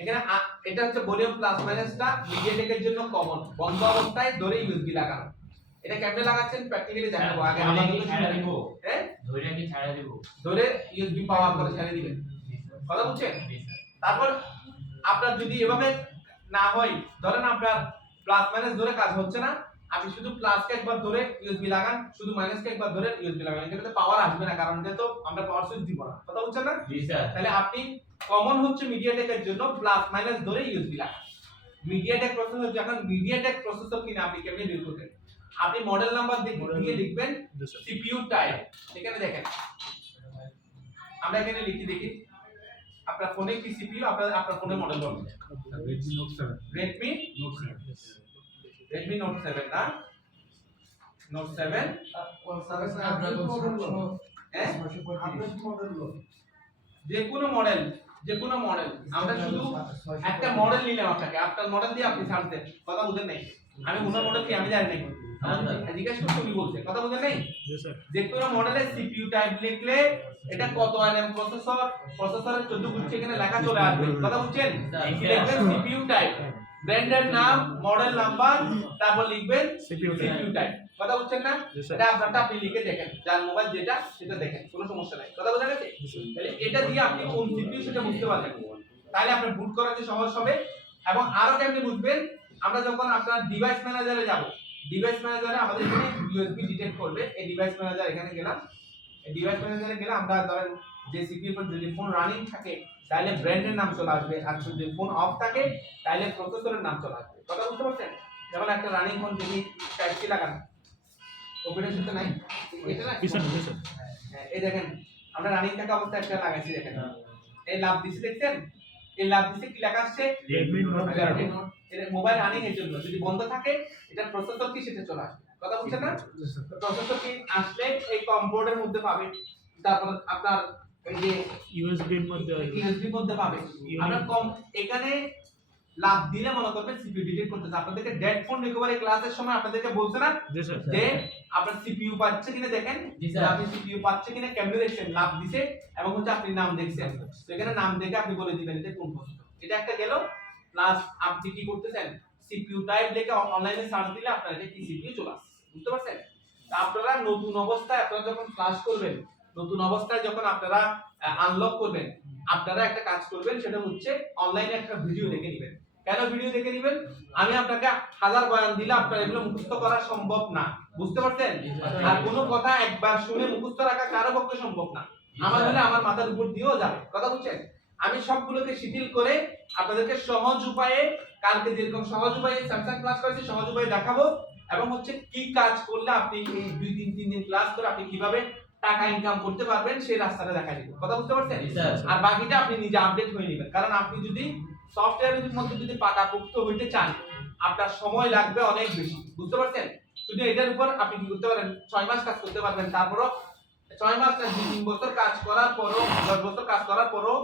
এখানে এটা হচ্ছে ভলিউম প্লাস মাইনাসটা মিডিয়াটেকের জন্য কমন বন্ধ অবস্থায় ধরে ইউএসবি লাগানো এটা কেমনে লাগাচ্ছেন প্র্যাকটিক্যালি দেখাবো আগে আমাদের ছাড়া দিব হ্যাঁ ধরে কি ছাড়া দিব ধরে ইউএসবি পাওয়ার করে ছাড়া দিবেন কথা বুঝছেন তারপর আপনার যদি এভাবে না হয় ধরেন আপনার প্লাস মাইনাস ধরে কাজ হচ্ছে না আপনি শুধু প্লাসকে একবার ধরে ইউএসবি লাগান শুধু মাইনাসকে একবার ধরে ইউএসবি লাগান এটাতে পাওয়ার আসবে না কারণ এটা তো আমরা পাওয়ার সুইচ দিব না কথা বুঝছেন না জি স্যার তাহলে আপনি কমন হচ্ছে মিডিয়াটেকের জন্য প্লাস মাইনাস ধরে ইউএসবি লাগান মিডিয়াটেক প্রসেসর যখন মিডিয়াটেক প্রসেসর কিনা আপনি কেমনে বের করবেন আপনি মডেল নাম্বার দিয়ে লিখবেন সিপিইউ টাইপ এখানে দেখেন আমরা এখানে লিখি দেখি আপনার ফোনে কি সিপিইউ আপনার ফোনে মডেল বলুন Redmi Note 7 না Note 7 হ্যাঁ যে কোনো মডেল আমরা শুধু একটা মডেল নিলাম আপনার মডেল দিয়ে আপনি ছাড় দেন কথা বুঝেন নাই আমি উনার মডেল কি আমি জানি নাই জিজ্ঞেস করতে উনি বলছে কথা বুঝেন নাই জি স্যার যে কোনো মডেলের সিপিইউ টাইপ লিখলে এটা কত এনএম প্রসেসরের 14 গুচ্ছ এখানে লেখা চলে আসবে কথা বুঝছেন লিখবেন সিপিইউ টাইপ ব্র্যান্ডের নাম মডেল নাম্বার তারপর লিখবেন CPU টাইপ কথা বুঝছেন না জি স্যার। এটা আপনারটা আপনি লিখে দেখেন যার মোবাইল যেটা সেটা দেখেন কোনো সমস্যা নাই কথা বোঝা গেছে তাহলে এটা দিয়ে আপনি কোন সিপিইউ সেটা বুঝতে পারবেন তাহলে আপনি বুট করাতে সহজ হবে এবং আরো কেমনে বুঝবেন আমরা যখন আপনার ডিভাইস ম্যানেজারে যাব ডিভাইস ম্যানেজারে আমাদের এখানে ইউএসবি ডিটেক্ট করবে এই ডিভাইস ম্যানেজার এখানে গেলাম এই ডিভাইস ম্যানেজারে গেলে আমরা ধরেন যে সিপিইউ পর যদি ফোন রানিং থাকে তাহলে ব্র্যান্ডের নাম চলে আসবে আর যদি ফোন অফ থাকে তাহলে প্রসেসরের নাম চলে আসবে কথা বুঝতে পারছেন যেমন একটা রানিং ফোন যদি টাইপ সি লাগান ওপেনের সাথে নাই এটা না জি স্যার জি স্যার হ্যাঁ, এই দেখেন আমরা রানিং থাকা অবস্থায় একটা লাগাইছি দেখেন এই লাভ দিছি দেখছেন এই লাভ দিছে কি লেখা আসছে Redmi Note 7 এটা মোবাইল রানিং এর জন্য যদি বন্ধ থাকে এটা প্রসেসর কি সেটা চলে আসবে কথা বুঝছেন না প্রসেসর কি আসলে এই কম বোর্ডের মধ্যে পাবে তারপর আপনার এই যে USB এর মধ্যে ইউএসবি মধ্যে পাবে আমরা কম এখানে লাভ দিলে মনে করবেন সিপিইউ ডিটেক্ট করতেছে আপনাদেরকে ডেড ফোন রিকভারি ক্লাসের সময় আপনাদেরকে বলছে না জি স্যার যে আপনার সিপিইউ পাচ্ছে কিনা দেখেন জি স্যার। আপনি সিপিইউ পাচ্ছে কিনা কেমনে দেখছেন লাভ দিছে এবং হচ্ছে আপনি নাম দেখছেন তো এখানে নাম দেখে আপনি বলে দিবেন এটা কোন প্রসেসর এটা একটা গেল প্লাস আপনি কি করতেছেন সিপিইউ টাইপ দেখে অনলাইনে সার্চ দিলে আপনার এটা কি সিপিইউ চলে আসছে বুঝতে পারছেন তা আপনারা নতুন অবস্থায় আপনারা যখন ফ্লাশ করবেন নতুন অবস্থায় যখন আপনারা আনলক করবেন আপনারা একটা কাজ করবেন সেটা হচ্ছে অনলাইনে একটা ভিডিও দেখে নেবেন কেন ভিডিও দেখে নেবেন আমি আপনাকে হাজার বয়ান দিলে আপনার এগুলো মুখস্থ করা সম্ভব না বুঝতে পারছেন আর কোনো কথা একবার শুনে মুখস্থ রাখা কারো পক্ষে সম্ভব না আমার হলে আমার মাথার উপর দিয়েও যাবে কথা বুঝছেন আমি সবগুলোকে শিথিল করে আপনাদেরকে সহজ উপায়ে কালকে যেরকম সহজ উপায়ে স্যামসাং ক্লাস করেছি সহজ উপায়ে দেখাবো এবং হচ্ছে কি কাজ করলে আপনি এই 2-3 দিন ক্লাস করে আপনি কিভাবে টাকা ইনকাম করতে পারবেন সেই রাস্তাটা দেখাই দিব কথা বুঝতে পারছেন আর বাকিটা আপনি নিজে আপডেট হয়ে নেবেন কারণ আপনি যদি সফটওয়্যারের মধ্যে যদি পাকাপোক্ত হইতে চান আপনার সময় লাগবে অনেক বেশি বুঝতে পারছেন শুধু এটার উপর আপনি কি করতে পারেন 6 মাস কাজ করতে পারবেন তারপরও 6 মাস না 3 বছর কাজ করার পরও 10 বছর কাজ করার পরও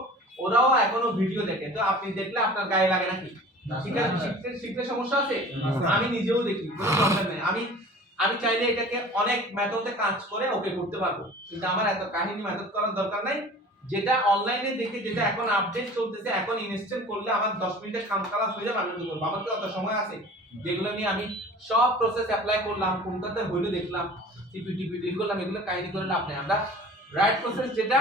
ওরাও এখনো ভিডিও দেখে তো আপনি দেখলে আপনার গায়ে লাগে নাকি ঠিক আছে শিখতে সমস্যা আছে আমি নিজেও দেখি কোনো প্রবলেম নেই আমি চাইলে এটাকে অনেক মেথডে কাজ করে ওকে করতে পারবো কিন্তু আমার এত কাহিনী মেথড করার দরকার নাই যেটা অনলাইনে দেখে যেটা এখন আপডেট চলতেছে এখন ইনস্টল করলে আমার 10 মিনিটের কাম কাজ হয়ে যাবে আমি তো করব আমার তো অত সময় আছে যেগুলো নিয়ে আমি সব প্রসেস অ্যাপ্লাই করলাম কোনটাতে হইলো দেখলাম টিপি ডিল করলাম এগুলো কাহিনী করে লাভ নেই আমরা রাইট প্রসেস যেটা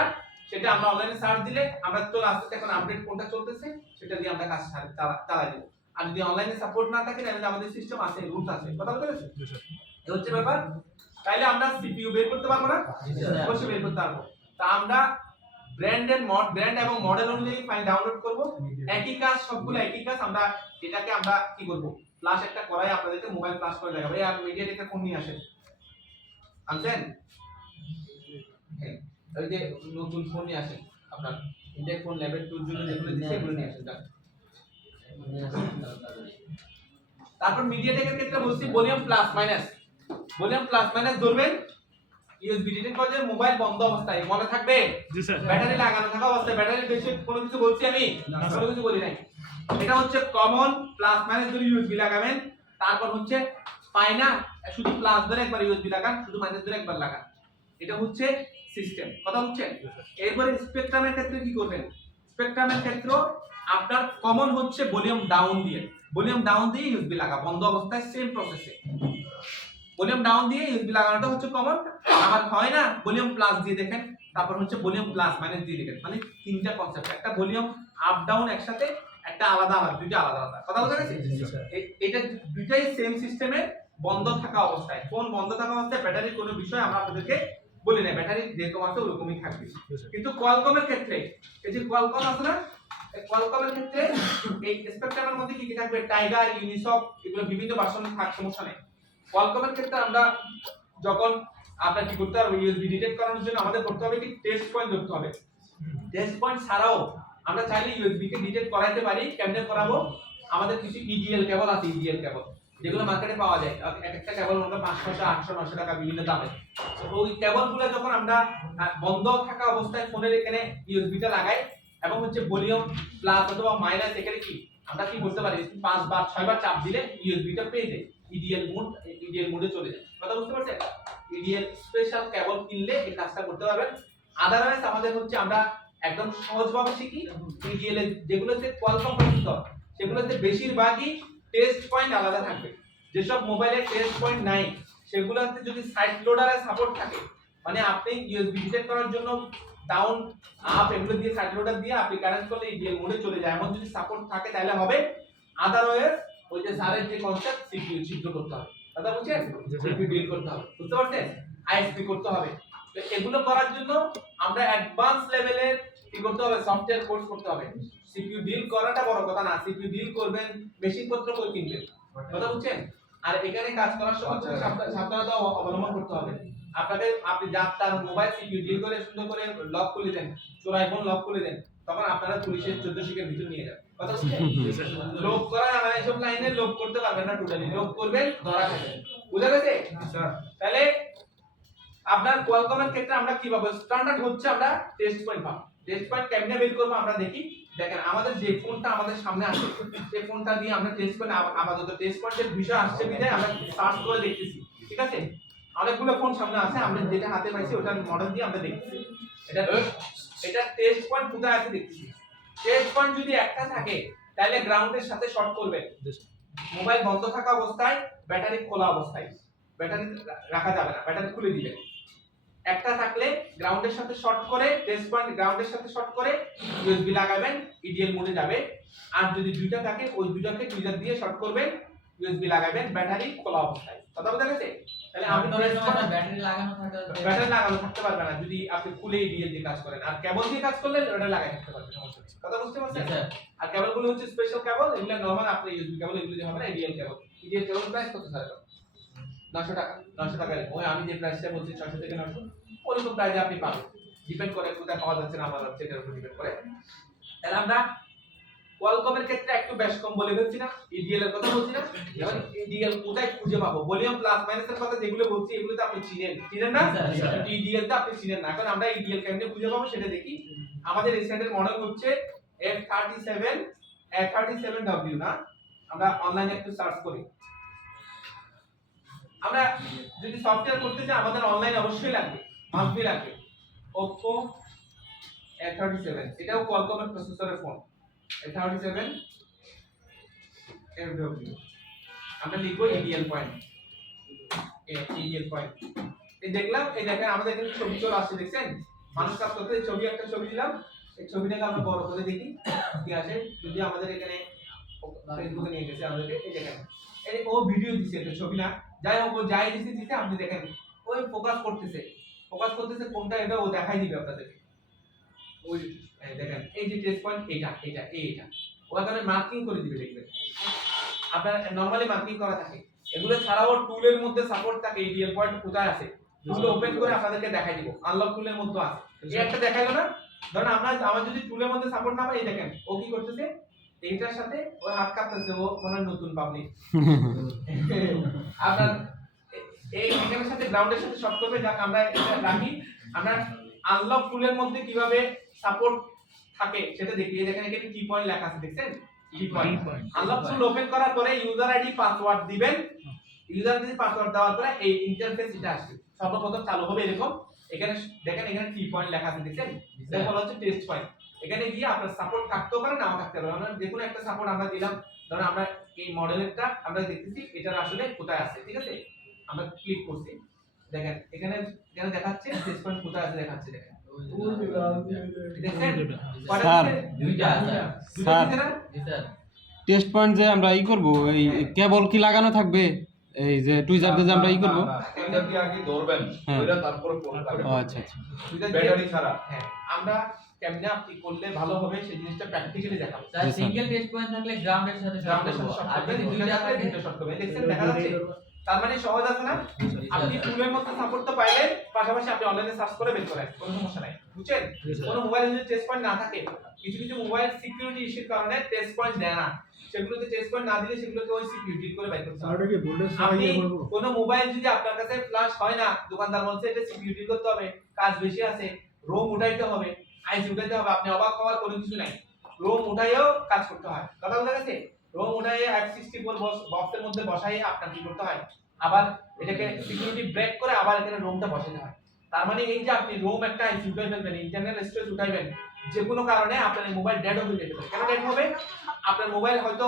সেটা আমরা অনলাইনে সার্চ দিলে আমরা তো আজকে এখন আপডেট কোনটা চলতেছে সেটা দিয়ে আমরা কাজ চালাই দেব আর যদি অনলাইনে সাপোর্ট না থাকে তাহলে আমাদের সিস্টেম আছে রুলস আছে কথা বলতে পেরেছেন জি স্যার এই হচ্ছে ব্যাপার তাইলে আমরা সিপিইউ বের করতে পারবো না অবশ্যই বের করতে পারবো তা আমরা ব্র্যান্ড এবং মডেল অনুযায়ী ফাইল ডাউনলোড করব একই কাজ সবগুলো একই কাজ আমরা এটাকে আমরা কি করব ফ্ল্যাশ একটা করাই আপনাদেরকে মোবাইল ফ্ল্যাশ করে দেখাবো এই মিডিয়াটেকের ফোন নিয়ে আসেন আনছেন হ্যাঁ ওই যে নতুন ফোন নিয়ে আসেন আপনার ইনটেক ফোন লেভেল 2 এর জন্য যেগুলো দিচ্ছে এগুলো নিয়ে আসেন তারপর মিডিয়াটেকের ক্ষেত্রে বলছি ভলিউম প্লাস মাইনাস ধরবেন ইউএসবি ডিটেক্ট করে মোবাইল বন্ধ অবস্থায় মনে থাকবে জি স্যার ব্যাটারি লাগানো থাকা অবস্থায় ব্যাটারি বেশি কোনো কিছু বলছি আমি কোনো কিছু বলি নাই এটা হচ্ছে কমন প্লাস মাইনাস ধরে ইউএসবি লাগাবেন তারপর হচ্ছে পায় না শুধু প্লাস ধরে একবার ইউএসবি লাগান শুধু মাইনাস ধরে একবার লাগান এটা হচ্ছে সিস্টেম কথা হচ্ছে এরপরে স্পেকট্রামের ক্ষেত্রে কি করবেন স্পেকট্রামের ক্ষেত্রে আপনার কমন হচ্ছে ভলিউম ডাউন দিয়ে ইউএসবি লাগা বন্ধ অবস্থায় সেম প্রসেসে ভলিউম ডাউন দিয়ে ইউএসবি লাগানোটা হচ্ছে কমন আবার হয় না ভলিউম প্লাস দিয়ে দেখেন তারপর হচ্ছে ভলিউম প্লাস মাইনাস দিয়ে দেখেন মানে তিনটা কনসেপ্ট একটা ভলিউম আপ ডাউন একসাথে একটা আলাদা দুইটা আলাদা কথা বলতে গেছে এটা দুইটাই সেম সিস্টেমে বন্ধ থাকা অবস্থায় ফোন বন্ধ থাকা অবস্থায় ব্যাটারির কোনো বিষয় আমরা আপনাদেরকে বলি না ব্যাটারি যেরকম আছে ওরকমই থাকবে কিন্তু কোয়ালকমের ক্ষেত্রে এই যে কোয়ালকম আছে না কোয়ালকমের ক্ষেত্রে এই স্পেকট্রামের মধ্যে কি কি থাকবে টাইগার ইউনিসক এগুলো বিভিন্ন ভার্সন থাকবে সমস্যা নেই কোয়ালকমের ক্ষেত্রে আমরা যখন আপনার কি করতে হবে ইউএসবি ডিটেক্ট করানোর জন্য আমাদের করতে হবে কি টেস্ট পয়েন্ট ধরতে হবে টেস্ট পয়েন্ট ছাড়াও আমরা চাইলে ইউএসবি কে ডিটেক্ট করাইতে পারি। কেমনে করাবো? আমাদের কিছু ইডিএল কেবল আছে, ইডিএল কেবল যেগুলো মার্কেটে পাওয়া যায়, এক একটা কেবল আমরা 500 800 900 টাকা বিভিন্ন দামে। তো ওই কেবলগুলো যখন আমরা বন্ধ থাকা অবস্থায় ফোনের এখানে ইউএসবিটা লাগাই এবং হচ্ছে ভলিউম প্লাস অথবা মাইনাস, এখানে কি আমরা কি করতে পারি 5 বার 6 বার চাপ দিলে ইউএসবিটা পেয়ে যায়, ইডিএল মোডে চলে যায়। কথা বুঝতে পারছেন? ইডিএল স্পেশাল কেবল কিনলে এই কাজটা করতে পারবেন। আদারওয়াইজ আমাদের হচ্ছে আমরা একদম সহজভাবে শিখি। ইডিএল এর যেগুলোতে কোয়ালকম প্রসেসর সেগুলোতে বেশিরভাগই টেস্ট পয়েন্ট আলাদা থাকবে। যেসব মোবাইলে টেস্ট পয়েন্ট নাই সেগুলোতে যদি সাইড লোডারের সাপোর্ট থাকে, মানে আপনি ইউএসবি ডিটেক্ট করার জন্য ডাউন আপ এগুলো দিয়ে সাইড লোডার দিয়ে আপনি কানেক্ট করলে ইডিএল মোডে চলে যায়, এমন যদি সাপোর্ট থাকে তাহলে হবে। আদারওয়াইজ ওই যে স্যারের যে কনসেপ্ট সিপিইউ সিদ্ধ করতে হবে, কথা বুঝছেন? সিপিইউ ডিল করতে হবে, বুঝতে পারছেন? আইএসপি করতে হবে। তো এগুলো করার জন্য আমরা অ্যাডভান্স লেভেলের কি করতে হবে? সফটওয়্যার কোর্স করতে হবে। সিপিইউ ডিল করাটা বড় কথা না, সিপিইউ ডিল করবেন, মেশিন পত্র কই কিনবেন, কথা বুঝছেন? আর এখানে কাজ করার সময় সাবধানতা অবলম্বন করতে হবে। আপনি যার মোবাইল সিপিইউ ডিল করে সুন্দর করে লক খুলে দেন, চোরাই ফোন লক খুলে দেন, তখন আপনারা পুলিশের 14 শিকের ভিতর নিয়ে যাবেন, কথা বুঝছেন? লোক করা না, এসব লাইনে লোক করতে পারবেন না, টোটালি লোক করবেন ধরা খাবেন, বুঝা গেছে? তাহলে আপনার কোয়ালকমের ক্ষেত্রে আমরা কি পাবো? স্ট্যান্ডার্ড হচ্ছে আমরা টেস্ট পয়েন্ট পাবো। টেস্ট পয়েন্ট কেমনে বের করবো আমরা দেখি। দেখেন আমাদের যে ফোনটা আমাদের সামনে আসছে সেই ফোনটা দিয়ে আমরা টেস্ট পয়েন্ট আপাতত টেস্ট পয়েন্টের বিষয় আসছে বিধায় আমরা সার্চ করে দেখতেছি, ঠিক আছে? অনেকগুলো ফোন সামনে আছে, আমরা যেটা হাতে পাইছি ওটার মডেল দিয়ে আমরা দেখতেছি এটা টেস্ট পয়েন্ট কোথায় আছে দেখতেছি। টেস্ট পয়েন্ট যদি একটা থাকে তাহলে গ্রাউন্ডের সাথে শর্ট করবে। মোবাইল বন্ধ থাকা অবস্থায়, ব্যাটারি খোলা অবস্থায় ব্যাটারি রাখা যাবে না, ব্যাটারি খুলে দিবেন। একটা থাকলে গ্রাউন্ডের সাথে শর্ট করে, টেস্ট পয়েন্ট গ্রাউন্ডের সাথে শর্ট করে ইউএসবি লাগাবেন, ইডিএল মোডে যাবে। আর যদি দুইটা থাকে ওই দুইটাকে টুইজার দিয়ে শর্ট করবেন, ইউএসবি লাগাবেন, ব্যাটারি খোলা অবস্থায়, কথা বুঝা গেছে? তাহলে আপনি ব্যাটারি লাগানো থাকতে পারবে না যদি আপনি খুলে ইডিএল দিয়ে কাজ করেন। আর কেবল দিয়ে কাজ করলে ওটা লাগাই থাকতে পারবে, সমস্যা হচ্ছে, কথা বুঝতে পারছেন? আর কেবলগুলো হচ্ছে স্পেশাল কেবল, এগুলো নরমাল আপনি ইউএসবি কেবল, এগুলো দিয়ে হবে না। ইডিএল কেবল প্রাইস কত স্যার? 900 টাকা। 900 টাকা ওই আমি যে প্রাইসটা বলছি 600 থেকে 900 ওরকম প্রাইসে আপনি পাবেন। ডিপেন্ড করে কোথায় পাওয়া যাচ্ছে না পাওয়া যাচ্ছে এটার উপর ডিপেন্ড করে। তাহলে আমরা কোয়ালকমের ক্ষেত্রে একটু বেশ কম বলে ফেলছি না, ইডিএল এর কথা বলছি না। এবার ইডিএল কোথায় খুঁজে পাবো? ভলিউম প্লাস মাইনাসের কথা যেগুলো বলছি এগুলো তো আপনি চিনেন না, ইডিএল তো আপনি চিনেন না। এখন আমরা ইডিএল কেমনে খুঁজে পাবো সেটা দেখি। আমাদের এই সেটের মডেল হচ্ছে F37W না, আমরা অনলাইনে একটু সার্চ করি। আমরা যদি সফটওয়্যার করতে চাই আমাদের অনলাইন অবশ্যই লাগবে, মাস্ট বি লাগবে। Oppo A37 এটাও কোয়ালকমের প্রসেসরের ফোন, A37FW। আমরা লিখবো ইডিএল পয়েন্ট, ইডিএল পয়েন্ট। এই দেখলাম, এই দেখেন আমাদের এখানে ছবি চলে আসছে, দেখছেন? মানুষ কাজ করতে ছবি, একটা ছবি দিলাম, এই ছবিটাকে আমরা বড় করে দেখি কি আসে। যদি আমাদের এখানে ফেসবুকে নিয়ে গেছে আমাদেরকে, এই দেখেন এই ও ভিডিও দিছে, এটা ছবি না, যাই হোক ও যাই দিছে আপনি দেখেন ওই ফোকাস করতেছে কোনটা, এটা ও দেখাই দিবে আপনাদেরকে। ওই দেখেন এই যে টেস্ট পয়েন্ট এটা ও এখানে মার্কিং করে দিবে, দেখবেন আপনার নরমালি মার্কিং করা থাকে। এগুলো ছাড়াও টুলের মধ্যে সাপোর্ট থাকে, ইডিএল পয়েন্ট কোথায় আছে টুল ওপেন করে আপনাদেরকে দেখাই দিব। আনলক টুলের মধ্যে আছে, এই একটা দেখাইলো না। ধরুন আমার যদি টুলের মধ্যে সাপোর্ট না পাই, এই দেখেন ও কি করতেছে, এইটার সাথে ও হাত কাঁপতেছে, ও মনে হয় নতুন পাবলিক। আপনার এই এখানের সাথে গ্রাউন্ডের সাথে শর্ট করবে, যাক আমরা এটা রাখি। আমরা আনলক টুলের মধ্যে কিভাবে সাপোর্ট থাকে সেটা দেখি। এই দেখেন এখানে কি পয়েন্ট লেখা আছে, দেখছেন? কি পয়েন্ট। আনলক টুল ওপেন করার পরে ইউজার আইডি পাসওয়ার্ড দিবেন। ইউজার আইডি পাসওয়ার্ড দেওয়ার পরে এই ইন্টারফেস এটা আসবে, সর্বপ্রথম চালু হবে এরকম। এখানে দেখেন এখানে কি পয়েন্ট লেখা আছে, দেখছেন? এটা হলো হচ্ছে টেস্ট পয়েন্ট। এখানে গিয়ে আপনার সাপোর্ট থাকতেও পারে নাও থাকতে পারে, আমরা যে কোনো একটা সাপোর্ট আমরা দিলাম। ধরুন আমরা এই মডেলেরটা আমরা দেখতেছি এটার আসলে কোথায় আছে, ঠিক আছে? আমরা ক্লিক করছি, দেখেন এখানে দেখাচ্ছে টেস্ট পয়েন্ট কোথায় আছে, দেখাচ্ছে, দেখেন দেখছেন? স্যার, দুইটা স্যার টেস্ট পয়েন্ট যে আমরা করব, এই কেবল কি লাগানো থাকবে? এই যে টুইজার দিয়ে যে আমরা করব, এটা কি আগে ধরবেন, ওইটা তারপরে ফোন লাগাবেন। ও আচ্ছা, ব্যাটারি ছাড়া। হ্যাঁ, আমরা কেমনে আপনি করলে ভালো হবে সেই জিনিসটা প্র্যাকটিক্যালি দেখাবো। স্যার সিঙ্গেল টেস্ট পয়েন্ট থাকলে গ্রাউন্ডের সাথে শর্ট আর যদি দুইটা থাকে দুইটা শর্ট করবে, দেখছেন? দেখা যাচ্ছে? তার মানে সহজ আছে না? আপনি টুলের মধ্যে সাপোর্ট তো পাইলেন, পাশাপাশি আপনি অনলাইনে সার্চ করে বের করেন, কোনো সমস্যা নাই। বুঝছেন? জি, স্যার। কোনো মোবাইলে যদি টেস্ট পয়েন্ট না থাকে, কিছু কিছু মোবাইল সিকিউরিটি ইস্যুর কারণে টেস্ট পয়েন্ট দেয় না, সেগুলোতে টেস্ট পয়েন্ট না দিলে সেগুলোকে ওই সিকিউরিটি করে বের করতে আর হবে। ওটা কি ভোল্টেজ আপনি সাহায্যে করবো? কোনো মোবাইল যদি আপনার কাছে ফ্ল্যাশ হয় না, দোকানদার বলছে এটা সিকিউরিটি করতে হবে, কাজ বেশি আছে, রোম উঠাইতে হবে, আইসি উঠাইতে হবে, আপনি অবাক হওয়ার কোনো কিছু নাই। রোম উঠাইও কাজ করতে হয়, কথা বোঝা গেছে? রোম উঠাইয়ে F64 বক্সের মধ্যে বসাইয়ে আপনার কি করতে হয়, আবার এটাকে সিকিউরিটি ব্রেক করে আবার এখানে রোমটা বসাতে হয়। তার মানে এই যে আপনি রোম একটা আইসি উঠাই ফেলবেন, ইন্টারনাল স্টোরেজ উঠাইবেন, যে কোনো কারণে আপনার এই মোবাইল ডেড হয়ে যেতে পারে। কেন ডেড হবে? আপনার মোবাইল হয়তো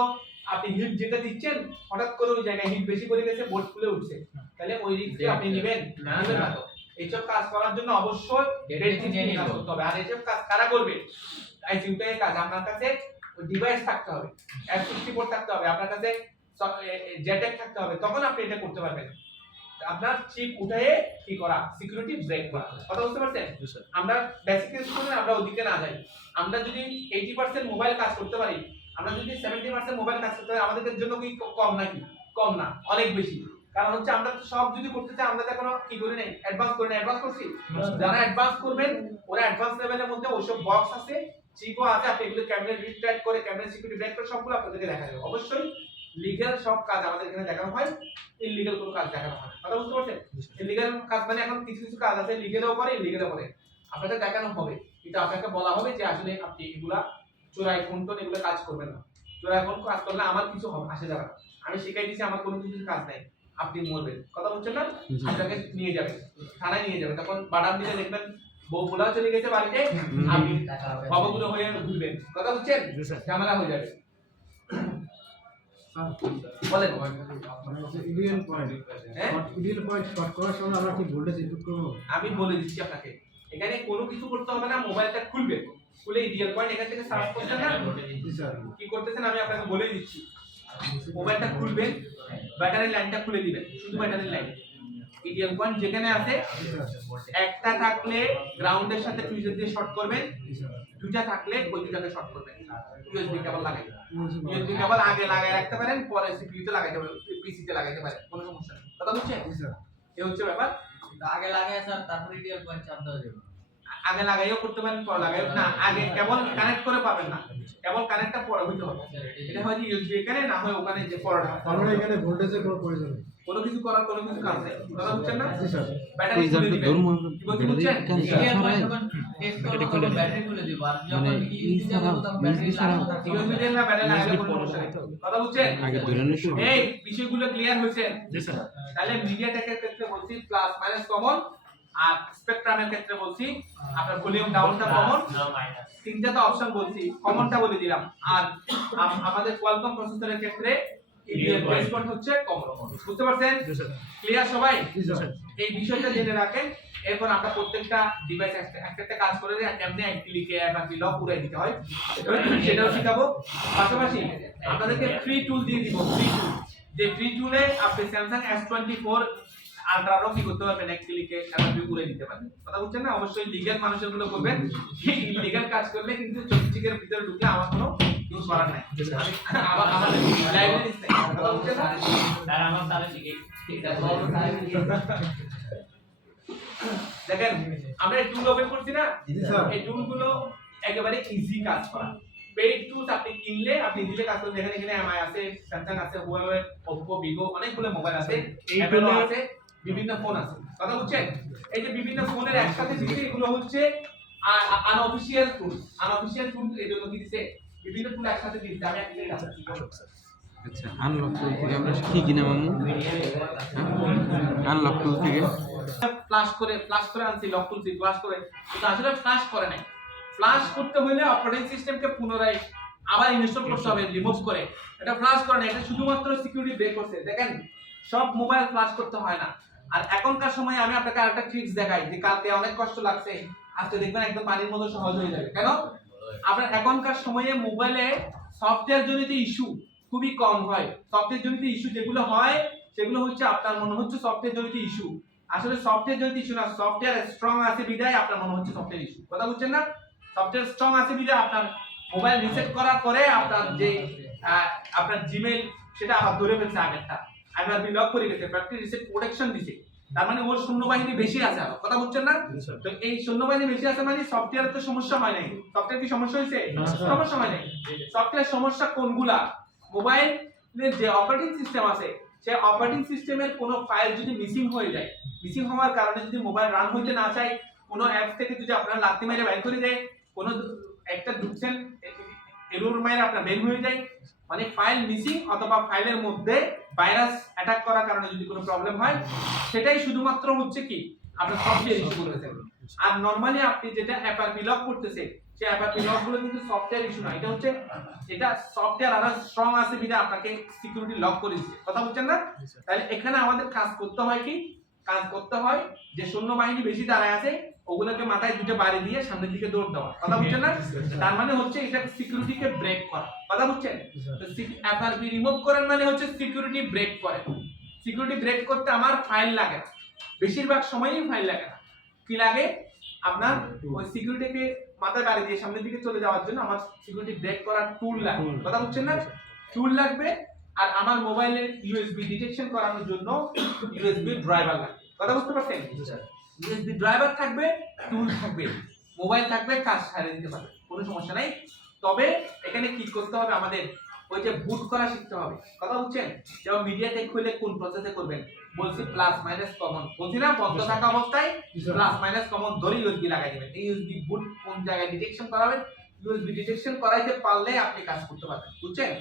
আপনি হিট যেটা দিচ্ছেন হঠাৎ করে ওই জায়গায় হিট বেশি করে গেছে, বোর্ড খুলে উঠছে, তাহলে ওই রিস্ক আপনি নেবেন না? নেবেন না তো। এইসব কাজ করার জন্য অবশ্যই ডেড নিয়ে কাজ করতে হবে। আর এইসব কাজ কারা করবে? আইসিইউটাই কাজ। আপনার কাছে ওই ডিভাইস থাকতে হবে, F64 থাকতে হবে, আপনার কাছে জেটেক থাকতে হবে, তখন আপনি এটা করতে পারবেন। আপনার চিপ উঠায়ে কি করা, সিকিউরিটি ব্রেক করা। কথা বুঝতে পারছেন? জি স্যার। আমরা বেসিক স্টুডেন্ট, আমরা ওদিকে না যাই। আমরা যদি 80% মোবাইল কাজ করতে পারি, আমরা যদি 70% মোবাইল কাজ করতে পারি, আমাদের জন্য কি কম নাকি? কম না, অনেক বেশি। কারণ হচ্ছে আমরা তো সব যদি করতে চাই, আমরা তো এখনো কি করি নাই, অ্যাডভান্স করি না। অ্যাডভান্স করছি, যারা অ্যাডভান্স করবেন ওরা অ্যাডভান্স লেভেলের মধ্যে ওইসব বক্স আছে, চিপও আছে, আপনি এগুলো ক্যামেরা রিট্রাইট করে, ক্যামেরা সিকিউরিটি ব্রেক করে সবগুলো আপনাদেরকে দেখা যাবে। অবশ্যই লিগ্যাল সব কাজ আমাদের এখানে দেখানো হয়, ইললিগ্যাল কোনো কাজ দেখানো হয় না। কথা বুঝতে পারছেন? ইললিগ্যাল কাজ মানে এখন কিছু কিছু কাজ আছে লিগ্যালও করে, ইললিগ্যালও করে, আপনাদের দেখানো হবে, কিন্তু আপনাকে বলা হবে যে আসলে আপনি এগুলা চোরাই ফোন টোন এগুলো কাজ করবেন না। চোরাই ফোন কাজ করলে আমার কিছু হবে আসে যাবে না, আমি শিখাই দিয়েছি, আমার কোনো কিছু কাজ নাই, আপনি মরবেন। কথা বুঝছেন না? আপনাকে নিয়ে যাবে, থানায় নিয়ে যাবে, তখন বাদাম দিলে দেখবেন বউ পোলাও চলে গেছে বাড়িতে, আপনি বাবাগুলো হয়ে ঘুরবেন। কথা বুঝছেন? জি স্যার। ঝামেলা হয়ে যাবে। স্যার, বলেন। মানে হচ্ছে ইডিএল পয়েন্ট, হ্যাঁ? ইডিএল পয়েন্ট শর্ট করার সময় আমরা কি ভোল্টেজ ইনপুট করবো? আমি বলে দিচ্ছি আপনাকে, এখানে কোনো কিছু করতে হবে না, মোবাইলটা খুলবে, খুলে ইডিএল পয়েন্ট এখান থেকে সার্চ করছেন না, জি স্যার। কি করতেছেন আমি আপনাকে বলে দিচ্ছি। মোবাইলটা খুলবেন, ব্যাটারি লাইনটা খুলে দিবেন, শুধু ব্যাটারি লাইন। ইডিএল পয়েন্ট যেখানে আছে জি স্যার। একটা থাকলে গ্রাউন্ডের সাথে ফিউজ দিয়ে শর্ট করবেন, জি স্যার। দুইটা থাকলে ওই দুটাকে শর্ট করবেন। ইউএসবি কেবল লাগাই, ইউএসবি কেবল আগে লাগাই রাখতে পারেন, পরে সিপিইউতে লাগাইতে পারেন, পিসিতে লাগাইতে পারেন, কোনো সমস্যা নেই। কথা বুঝছেন? জি স্যার। এই হচ্ছে ব্যাপার। আগে লাগায় স্যার, তারপরে ইডিএল পয়েন্ট চাপ দেওয়া যাবে। আগে লাগাইও করতে পারেন, পরে লাগাইও না, আগে কেবল কানেক্ট করে পাবেন না, কেবল কানেক্টটা পরে হইতে হবে। এটা হয় যে ইউএসবি এখানে, না হয় ওখানে যে পরোটা তার মানে এখানে ভোল্টেজের কোনো প্রয়োজন নেই। কোনো কিছু করার কোনো কিছু কাজ নেই। কথা বুঝছেন না? জি স্যার। ব্যাটারি খুলে দিবেন, কি বলতে বুঝছেন? ইডিএল পয়েন্ট যখন টেস্ট করব তখন ব্যাটারি খুলে দিব, আর যখন ইউজ দিতে যাব তখন ব্যাটারি লাগানো থাকবে। ইউএসবি দেন না, ব্যাটারি লাগালে কোনো সমস্যা নেই। কথা বুঝছেন? আগে ধরে নিস। এই বিষয়গুলো ক্লিয়ার হয়েছে? জি স্যার। তাহলে মিডিয়াটেকের ক্ষেত্রে বলছি প্লাস মাইনাস কমন, আর স্পেকট্রামের ক্ষেত্রে বলছি আপনার ভলিউম ডাউনটা কমন, তিনটা তো অপশন বলছি, কমনটা বলে দিলাম। আর আমাদের কোয়ালকম প্রসেসরের ক্ষেত্রে ইডিএল রেসপন্স হচ্ছে কমন। বুঝতে পারছেন? জি স্যার। ক্লিয়ার সবাই? জি স্যার। এই বিষয়টা জেনে রাখেন। এরপর আমরা প্রত্যেকটা ডিভাইস একটা কাজ করে দিই, কেমনে এক ক্লিকে একটা লক উড়াই দিতে হয় সেটাও শিখাবো। পাশাপাশি আপনাদেরকে ফ্রি টুল দিয়ে দিব, ফ্রি টুল, যে ফ্রি টুলে আপনি স্যামসাং S24 আলট্রারও কি করতে পারবেন, এক ক্লিকে একটা ভিউ উড়াই দিতে পারবেন। কথা বুঝছেন না? অবশ্যই লিগ্যাল মানুষের গুলো করবেন, ইলিগ্যাল কাজ করলে কিন্তু চোখের ভিতরে ঢুকে আমার কোনো ইউজ করার নাই। আবার আমাদের লাইব্রেরি কথা বুঝছেন না? স্যার আমার তাহলে শিখে ঠিক আছে। দেখেন আমরা এই টুল ওপেন করছি না, জি স্যার। এই টুলগুলো একেবারে ইজি কাজ করা। পেইড টুলস আপনি কিনলে আপনি ইজিলি কাজ করতে, দেখেন এখানে এমআই আছে, স্যামসাং আছে, হুয়াওয়ে, ওপ্পো, ভিভো, অনেকগুলো মোবাইল আছে, এই অ্যাপেলও টুলে- আছে, বিভিন্ন ফোন আছে। কথা বুঝছেন? এই যে বিভিন্ন ফোনের একসাথে দিচ্ছে, এগুলো হচ্ছে আনঅফিশিয়াল টুল। আনঅফিশিয়াল টুল এই জন্য কি দিচ্ছে, বিভিন্ন টুল একসাথে দিচ্ছে। আমি একটা দেখাচ্ছি। আচ্ছা, আনলক টুল থেকে আমরা কি কিনা মামু? আনলক টুল থেকে ফ্লাশ করে আনছি, লক তুলছি, ফ্লাশ করে, কিন্তু আসলে ফ্লাশ করে নাই। ফ্লাশ করতে হলে অপারেটিং সিস্টেমকে পুনরায় আবার ইনস্টল করতে হবে, রিমুভ করে। এটা ফ্লাশ করে না, এটা শুধুমাত্র সিকিউরিটি ব্রেক করছে। দেখেন সব মোবাইল ফ্লাশ করতে হয় না। আর এখনকার সময়ে আমি আপনাকে আরেকটা ট্রিক্স দেখাই, যে কালকে অনেক কষ্ট লাগছে, আজকে দেখবেন একদম পানির মতো সহজ হয়ে যাবে। কেন? আপনার এখনকার সময়ে মোবাইলে সফটওয়্যার জনিত ইস্যু খুবই কম হয়। সফটওয়্যার জনিত ইস্যু যেগুলো হয় সেগুলো হচ্ছে আপনার মনে হচ্ছে সফটওয়্যার জনিত ইস্যু, আসলে সফটওয়্যার জনিত ইস্যু না, সফটওয়্যার স্ট্রং আছে বিধায় আপনার মনে হচ্ছে সফটওয়্যার ইস্যু। কথা বুঝছেন না? সফটওয়্যার স্ট্রং আছে বিধায় আপনার মোবাইল রিসেট করার পরে আপনার যে আপনার জিমেইল সেটা আবার ধরে ফেলছে আগেরটা, আইআরবি লক করে গেছে, ফ্যাক্টরি রিসেট প্রোটেকশন দিছে, তার মানে ওর সৈন্যবাহিনী বেশি আছে আরো, কথা বুঝছেন না? তো এই সৈন্যবাহিনী বেশি আছে মানে সফটওয়্যারের তো সমস্যা হয় নাই। সফটওয়্যার কি সমস্যা হয়েছে? সমস্যা হয় নাই। সফটওয়্যার সমস্যা কোনগুলা? মোবাইলের যে অপারেটিং সিস্টেম আছে সেই অপারেটিং সিস্টেমের কোনো ফাইল যদি মিসিং হয়ে যায়, মিসিং হওয়ার কারণে যদি মোবাইল রান হইতে না চায়, কোনো অ্যাপ থেকে যদি আপনারা লাত্তি মেরে বাইর করে দেয়, কোনো একটা ঢুকছেন এরর মেরে আপনার বের হয়ে যায়, মানে ফাইল মিসিং অথবা ফাইলের মধ্যে ভাইরাস অ্যাটাক করার কারণে যদি কোনো প্রবলেম হয়, সেটাই শুধুমাত্র হচ্ছে কি আপনার সফটওয়্যার ইস্যু করতেছে। আর নরমালি আপনি যেটা এফআরপি লক করতেছে সেই এফআরপি লক গুলো কিন্তু সফটওয়্যার ইস্যু না, এটা সফটওয়্যার আরো স্ট্রং আছে বিধায় আপনাকে সিকিউরিটি লক করে দিচ্ছে, কথা বুঝছেন না? তাহলে এখানে আমাদের কাজ করতে হয় কি, কাজ করতে হয় যে সৈন্যবাহিনী বেশি দাঁড়ায় আছে ওগুলোকে মাথায় দুটো বাড়ি দিয়ে সামনের দিকে দৌড় দেওয়া, কথা বুঝছেন না? তার মানে হচ্ছে এটা সিকিউরিটিকে ব্রেক করা, কথা বুঝছেন? তো এফআরপি রিমুভ করেন মানে হচ্ছে সিকিউরিটি ব্রেক করে। সিকিউরিটি ব্রেক করতে আমার ফাইল লাগে না, বেশিরভাগ সময়ই ফাইল লাগে না। কি লাগে? আপনার ওই সিকিউরিটিকে মাথায় বাড়ি দিয়ে সামনের দিকে চলে যাওয়ার জন্য আমার সিকিউরিটি ব্রেক করার টুল লাগবে, কথা বুঝছেন না? টুল লাগবে। আর আমার মোবাইলের ইউএসবি ডিটেকশন করানোর জন্য ইউএসবি ড্রাইভার লাগবে, কথা বুঝতে পারছেন? ইউএসবি ড্রাইভার থাকবে, টুল থাকবে, মোবাইল থাকবে, কাজ সারিয়ে দিতে পারবে, কোনো সমস্যা নাই। তবে এখানে কি করতে হবে আমাদের, ওই যে বুট করা শিখতে হবে, কথা বুঝছেন? যেমন মিডিয়াটেক খুলে কোন প্রসেসে করবেন বলছি, প্লাস মাইনাস কমন বলছি না, বন্ধ থাকা অবস্থায় প্লাস মাইনাস কমন ধরে ইউএসবি লাগাই দিবেন। এই ইউএসবি বুট কোন জায়গায় ডিটেকশন করাবেন, ইউএসবি ডিটেকশন করাইতে পারলে আপনি কাজ করতে পারবেন, বুঝছেন?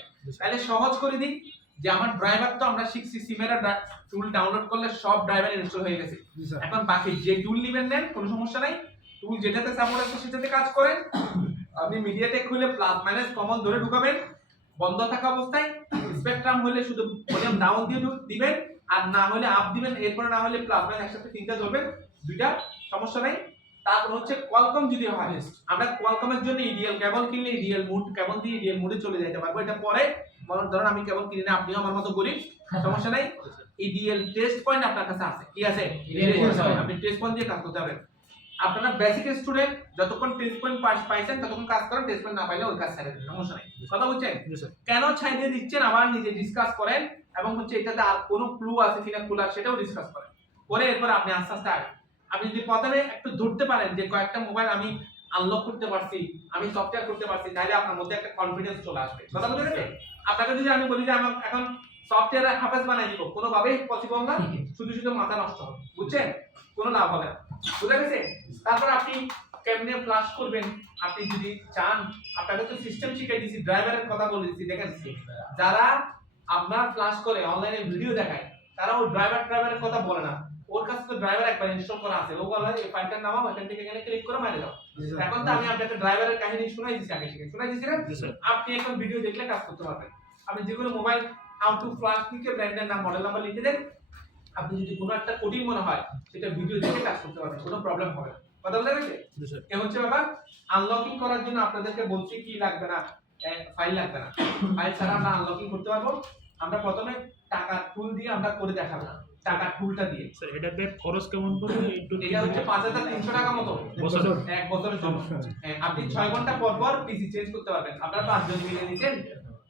তাহলে সহজ করে দিন যে আমার ড্রাইভার তো আমরা শিখছি, সিমেরা টুল ডাউনলোড করলে সব ড্রাইভার ইনস্টল হয়ে গেছে। এখন বাকি যে টুল নেবেন নেন, কোনো সমস্যা নাই, টুল যেটাতে সাপোর্ট আছে সেটাতে কাজ করেন। আপনি মিডিয়াটেক খুলে প্লাস মাইনাস কমন ধরে ঢুকাবেন, বন্ধ থাকা অবস্থায় স্পেকট্রাম হলে শুধু ভলিউম ডাউন দিয়ে দিবেন, আর না হলে আপ দিবেন, এরপর না হলে প্লাস মাইনাস একসাথে তিনটা ধরবেন, দুইটা সমস্যা নাই। তারপর হচ্ছে কোয়ালকম যদি হয়, আমরা কোয়ালকমের জন্য ইডিএল কেবল কিনলে ইডিএল মোড কেবল দিয়ে ইডিএল মোডে চলে যেতে পারবো। এটা পরে ধরুন আমি কেবল কিনি না, আপনিও আমার মতো গরিব, সমস্যা নাই। ইডিএল টেস্ট পয়েন্ট আপনার কাছে আছে, কি আছে? আপনি টেস্ট পয়েন্ট দিয়ে কাজ করতে পারবেন। আপনারা বেসিক স্টুডেন্ট, যতক্ষণ টেস্ট পয়েন্ট পাইছেন ততক্ষণ কাজ করেন, টেস্ট পয়েন্ট না পাইলে ওই কাজ ছেড়ে দেন, সমস্যা নাই, কথা বুঝছেন? কেন ছাইড়ে দিচ্ছেন আবার নিজে ডিসকাস করেন, এবং হচ্ছে এটাতে আর কোনো ক্লু আছে কিনা খোলার সেটাও ডিসকাস করেন, করে এরপর আপনি আস্তে আস্তে আগেন। আপনি যদি প্রথমে একটু ধরতে পারেন যে কয়েকটা মোবাইল আমি আনলক করতে পারছি, আমি সফটওয়্যার করতে পারছি, তাহলে আপনার মধ্যে একটা কনফিডেন্স চলে আসবে, কথা বুঝতে পেরেছেন? আপনাকে যদি আমি বলি যে আমার এখন সফটওয়্যার হাফেজ বানাই দিব, কোনোভাবেই পসিবল না, শুধু শুধু মাথা নষ্ট হবে, বুঝছেন? কোনো লাভ হবে না, বুঝা গেছে? তারপর আপনি কেমনে ফ্লাশ করবেন, আপনি যদি চান, আপনাকে তো সিস্টেম শিখিয়ে দিয়েছি, ড্রাইভারের কথা বলে দিয়েছি, দেখেন যারা আপনার ফ্লাশ করে অনলাইনে ভিডিও দেখায় তারা ওই ড্রাইভারের কথা বলে না, ওর কাছে তো ড্রাইভার একবার ইনস্টল করা আছে, ও বলে এই ফাইলটার নামাও, এখান থেকে এখানে ক্লিক করে মারে দাও। এখন তো আমি আপনাকে ড্রাইভারের কাহিনী শোনাই দিছি, আগে শিখে শোনাই দিছি না? আপনি এখন ভিডিও দেখলে কাজ করতে পারবেন। আপনি যে কোনো মোবাইল হাউ টু ফ্লাশ লিখে ব্র্যান্ডের নাম, মডেল নাম্বার লিখে দেন, আপনি যদি কোনো একটা কঠিন মনে হয় সেটা ভিডিও দেখে কাজ করতে পারবেন, কোনো প্রবলেম হবে না, কথা বলতে গেছে? এ হচ্ছে ব্যাপার। আনলকিং করার জন্য আপনাদেরকে বলছি কি লাগবে না, ফাইল লাগবে না, ফাইল ছাড়া আমরা আনলকিং করতে পারবো। আমরা প্রথমে টাকা টুল দিয়ে আমরা করে দেখাবো, টাকা টুলটা দিয়ে। স্যার এটাতে খরচ কেমন পড়বে? এটা হচ্ছে 5300 টাকা মতো বছর, এক বছরের জন্য। আপনি 6 ঘন্টা পর পর পিসি চেঞ্জ করতে পারবেন। আপনারা 5 জন মিলে নিছেন,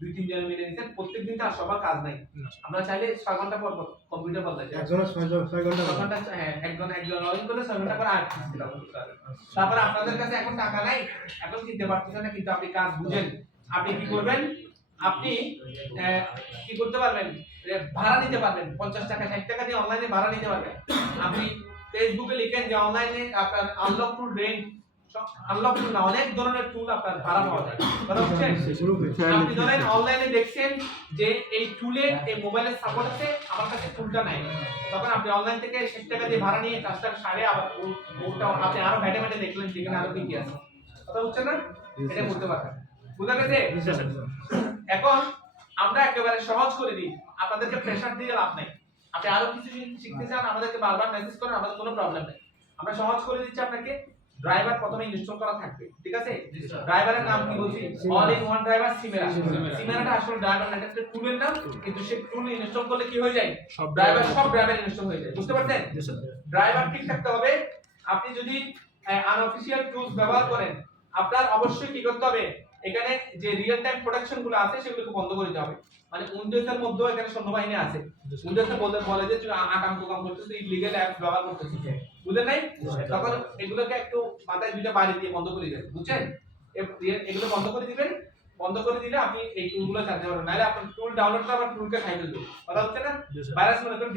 2-3 জন মিলে নিছেন, প্রত্যেকদিন তো আর সবার কাজ নাই, আমরা চাইলে 6 ঘন্টা পর পর কম্পিউটার বদলাই যায়, একজনের 6 ঘন্টা 6 ঘন্টা, হ্যাঁ একজন লগইন করলে 6 ঘন্টা পর আর পিসি ডাউনলোড করতে পারবেন। তারপর আপনাদের কাছে এখন টাকা নাই, এখন কিনতে পারতেছেন না, কিন্তু আপনি কাজ বুঝেন, আপনি কি করবেন, আপনি কি করতে পারবেন, ভাড়া নিতে পারবেন, 50 টাকা 60 টাকা দিয়ে অনলাইনে ভাড়া নিতে পারবেন। আপনি ফেসবুকে লিখেন যে অনলাইনে আপনার আনলক টুল রেন্ট, আনলক টুল না, অনেক ধরনের টুল আপনার ভাড়া পাওয়া যায়, কথা বুঝছেন? আপনি ধরেন অনলাইনে দেখছেন যে এই টুলের এই মোবাইলের সাপোর্ট আছে, আমার কাছে টুলটা নাই, তখন আপনি অনলাইন থেকে 60 টাকা দিয়ে ভাড়া নিয়ে কাজটা সারে আবার ওটা আপনি আরো ঘাটে ঘাটে দেখলেন যেখানে আরো কি আছে, কথা বুঝছেন না? এটা করতে পারবেন, বুঝা গেছে? এখন আমরা একেবারে সহজ করে দিই, আপনাদেরকে প্রেসার দিয়ে লাভ নাই। আপনি আরো কিছু শিখতে চান আমাদেরকে বারবার মেসেজ করেন, আমাদের কোনো প্রবলেম নেই, আমরা সহজ করে দিচ্ছি আপনাকে। ড্রাইভার প্রথমে ইনস্টল করা থাকবে, ঠিক আছে? ড্রাইভারের নাম কি বলছি, অল ইন ওয়ান ড্রাইভার সিমেরা। সিমেরাটা আসলে ড্রাইভার না, এটা টুলের নাম, কিন্তু সেই টুল ইনস্টল করলে কি হয়ে যায়, সব ড্রাইভার ইনস্টল হয়ে যায়, বুঝতে পারছেন? ড্রাইভার ঠিক থাকতে হবে। আপনি যদি আনঅফিশিয়াল টুলস ব্যবহার করেন, আপনার অবশ্যই কি করতে হবে, এখানে যে রিয়েল টাইম প্রোটেকশন গুলো আছে সেগুলোকে বন্ধ করে দিতে হবে। মানে উইন্ডোজের মধ্যেও এখানে সৈন্যবাহিনী আছে, উইন্ডোজে বলে যে তুমি আকাম কুকাম করতেছো, ইলিগাল অ্যাপ ব্যবহার করতেছো, বুঝলেন নাই? তখন এগুলোকে একটু মাথায় দুইটা বাড়ি দিয়ে বন্ধ করে দিবেন, বুঝছেন? এগুলো বন্ধ করে দিবেন, বন্ধ করে দিলে আপনি এই টুলগুলো চালাতে পারবেন। নাহলে আপনি টুল ডাউনলোড করে আবার টুলকে খাই ফেলবে, কথা হচ্ছে না? ভাইরাস মনে করে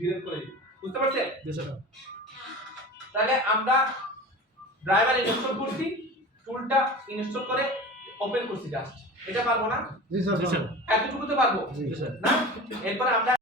ডিলিট করে দিবেন, বুঝতে পারছেন? তাহলে আমরা ড্রাইভার ইনস্টল করছি, টুলটা ইনস্টল করে ওপেন করছি জাস্ট, এটা পারবো না? জি স্যার। এতটুকু তো পারবো না? এরপর আমরা